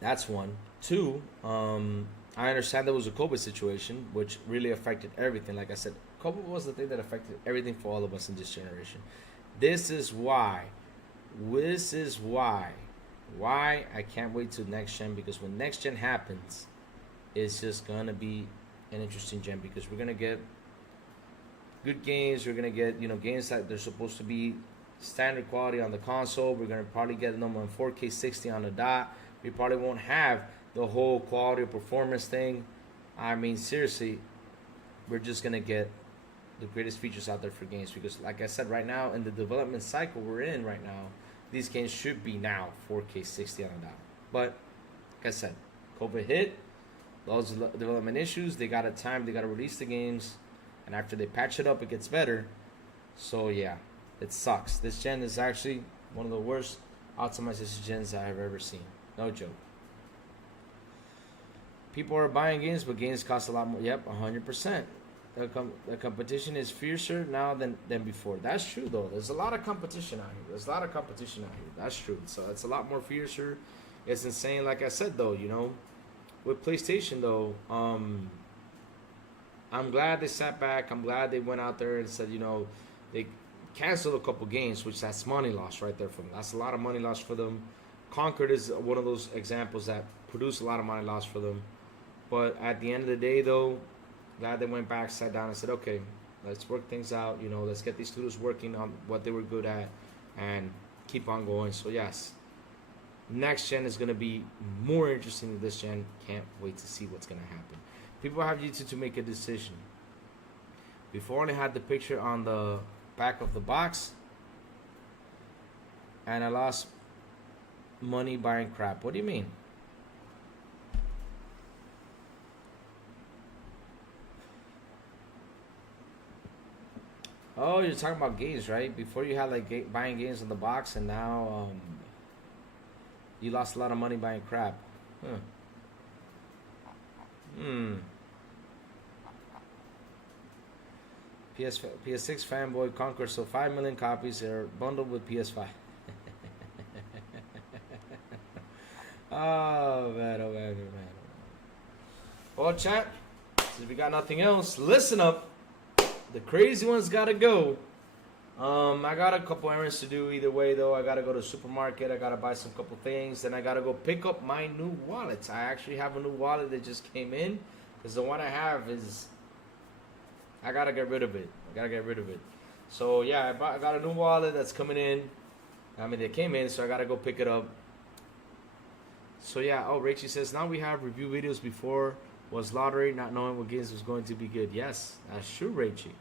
that's one. Two, I understand there was a COVID situation, which really affected everything. Like I said, COVID was the thing that affected everything for all of us in this generation. This is why I can't wait till next gen, because when next gen happens, it's just gonna be an interesting gen, because we're gonna get good games. We're gonna get, you know, games that they're supposed to be standard quality on the console. We're gonna probably get them on 4K 60 on the dot. We probably won't have the whole quality of performance thing. I mean, seriously, we're just gonna get the greatest features out there for games, because like I said, right now in the development cycle we're in right now, these games should be now 4K 60 on the dot. But like I said, COVID hit, those development issues, they got to release the games, and after they patch it up, it gets better. So yeah, it sucks. This gen is actually one of the worst optimization gens I have ever seen. No joke. People are buying games, but games cost a lot more. Yep, 100%. The competition is fiercer now than before. That's true, though. There's a lot of competition out here. That's true. So it's a lot more fiercer. It's insane. Like I said, though, with PlayStation, though, I'm glad they sat back. I'm glad they went out there and said, they canceled a couple games, which that's money lost right there for them. That's a lot of money lost for them. Concord is one of those examples that produced a lot of money lost for them. But at the end of the day, though, glad they went back, sat down, and said, okay, let's work things out. Let's get these studios working on what they were good at and keep on going. So, yes, next gen is going to be more interesting than this gen. Can't wait to see what's going to happen. People have YouTube to make a decision. Before, I only had the picture on the back of the box, and I lost money buying crap. What do you mean? Oh, you're talking about games, right? Before you had like buying games in the box, and now you lost a lot of money buying crap. Huh. PS6 fanboy Conquer, so 5 million copies are bundled with PS5. Oh man. Well, chat, since we got nothing else, listen up. The crazy one's gotta go. I got a couple errands to do either way, though. I gotta go to the supermarket. I gotta buy some couple things. Then I gotta go pick up my new wallet. I actually have a new wallet that just came in, because the one I have is, I gotta get rid of it. So yeah, I got a new wallet that's coming in. I mean, they came in, so I gotta go pick it up. So yeah. Oh, Rachie says now we have review videos. Before was lottery, not knowing what games was going to be good. Yes, that's true, Rachie.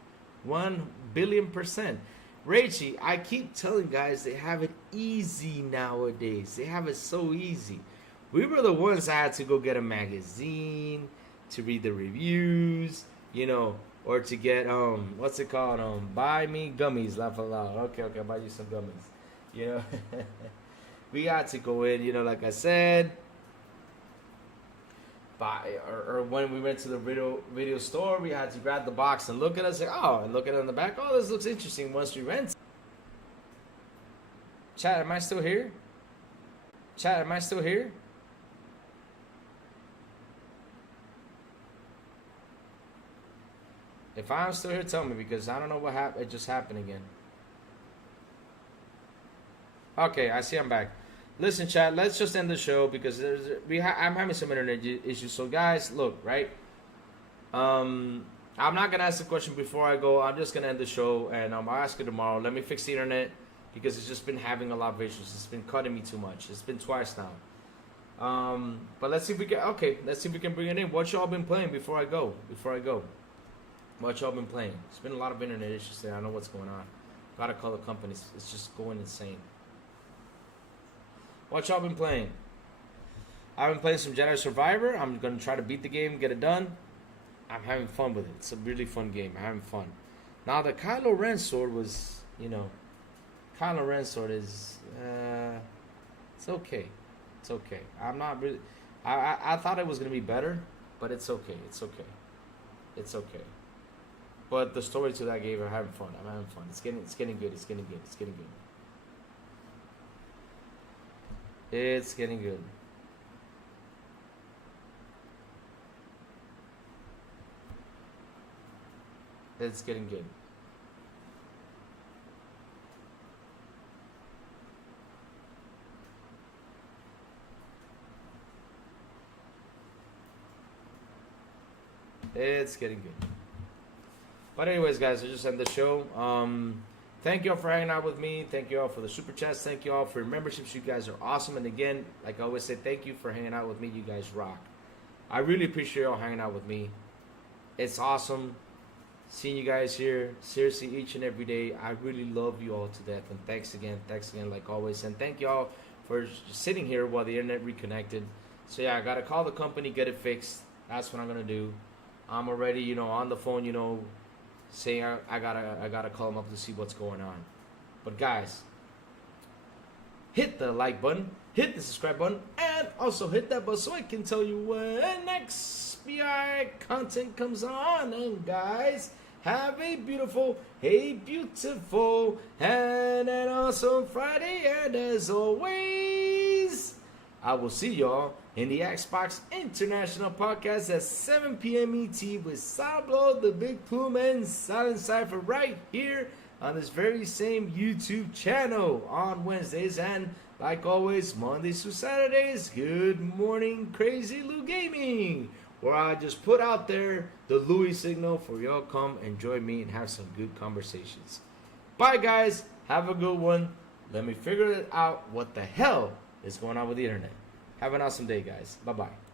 1,000,000,000%. Rachie, I keep telling guys they have it easy nowadays. They have it so easy. We were the ones that had to go get a magazine to read the reviews, or to get what's it called? Buy me gummies, laugh aloud. Okay, I'll buy you some gummies. We had to go in, like I said. Or when we went to the video store, we had to grab the box and look at it, and look at it on the back. Oh, this looks interesting. Once we rent. Chat, am I still here? If I'm still here, tell me, because I don't know what happened. It just happened again. Okay, I see I'm back. Listen, chat, let's just end the show because I'm having some internet issues. So, guys, look, right? I'm not going to ask the question before I go. I'm just going to end the show, and I'll ask it tomorrow. Let me fix the internet because it's just been having a lot of issues. It's been cutting me too much. It's been twice now. But let's see if we can bring it in. What y'all been playing before I go? What y'all been playing? It's been a lot of internet issues there. I know what's going on. Gotta call the companies. It's just going insane. What y'all been playing? I've been playing some Jedi Survivor. I'm going to try to beat the game, get it done. I'm having fun with it. It's a really fun game. I'm having fun. Now, the Kylo Ren sword was, Kylo Ren sword is, it's okay. It's okay. I'm not really, I thought it was going to be better, but it's okay. It's okay. But the story to that game, I'm having fun. It's getting good. It's getting good. It's getting good. It's getting good. It's getting good. But anyways, guys, I just end the show. Thank you all for hanging out with me. Thank you all for the super chats. Thank you all for your memberships. You guys are awesome. And again, like I always say, thank you for hanging out with me. You guys rock. I really appreciate y'all hanging out with me. It's awesome seeing you guys here. Seriously, each and every day. I really love you all to death. And thanks again, like always. And thank you all for sitting here while the internet reconnected. So yeah, I got to call the company, get it fixed. That's what I'm going to do. I'm already, on the phone, saying I gotta call them up to see what's going on. But guys, hit the like button, hit the subscribe button, and And also hit that bell so I can tell you when next VR content comes on. And guys, have a beautiful, and an awesome Friday. And as always, I will see y'all in the Xbox International Podcast at 7 p.m. ET with Sourblow, the Big Plume, and Silent Cypher right here on this very same YouTube channel on Wednesdays. And like always, Mondays through Saturdays, good morning, Crazy Lou Gaming, where I just put out there the Louis signal for y'all come and join me and have some good conversations. Bye, guys. Have a good one. Let me figure out what the hell is going on with the internet. Have an awesome day, guys. Bye-bye.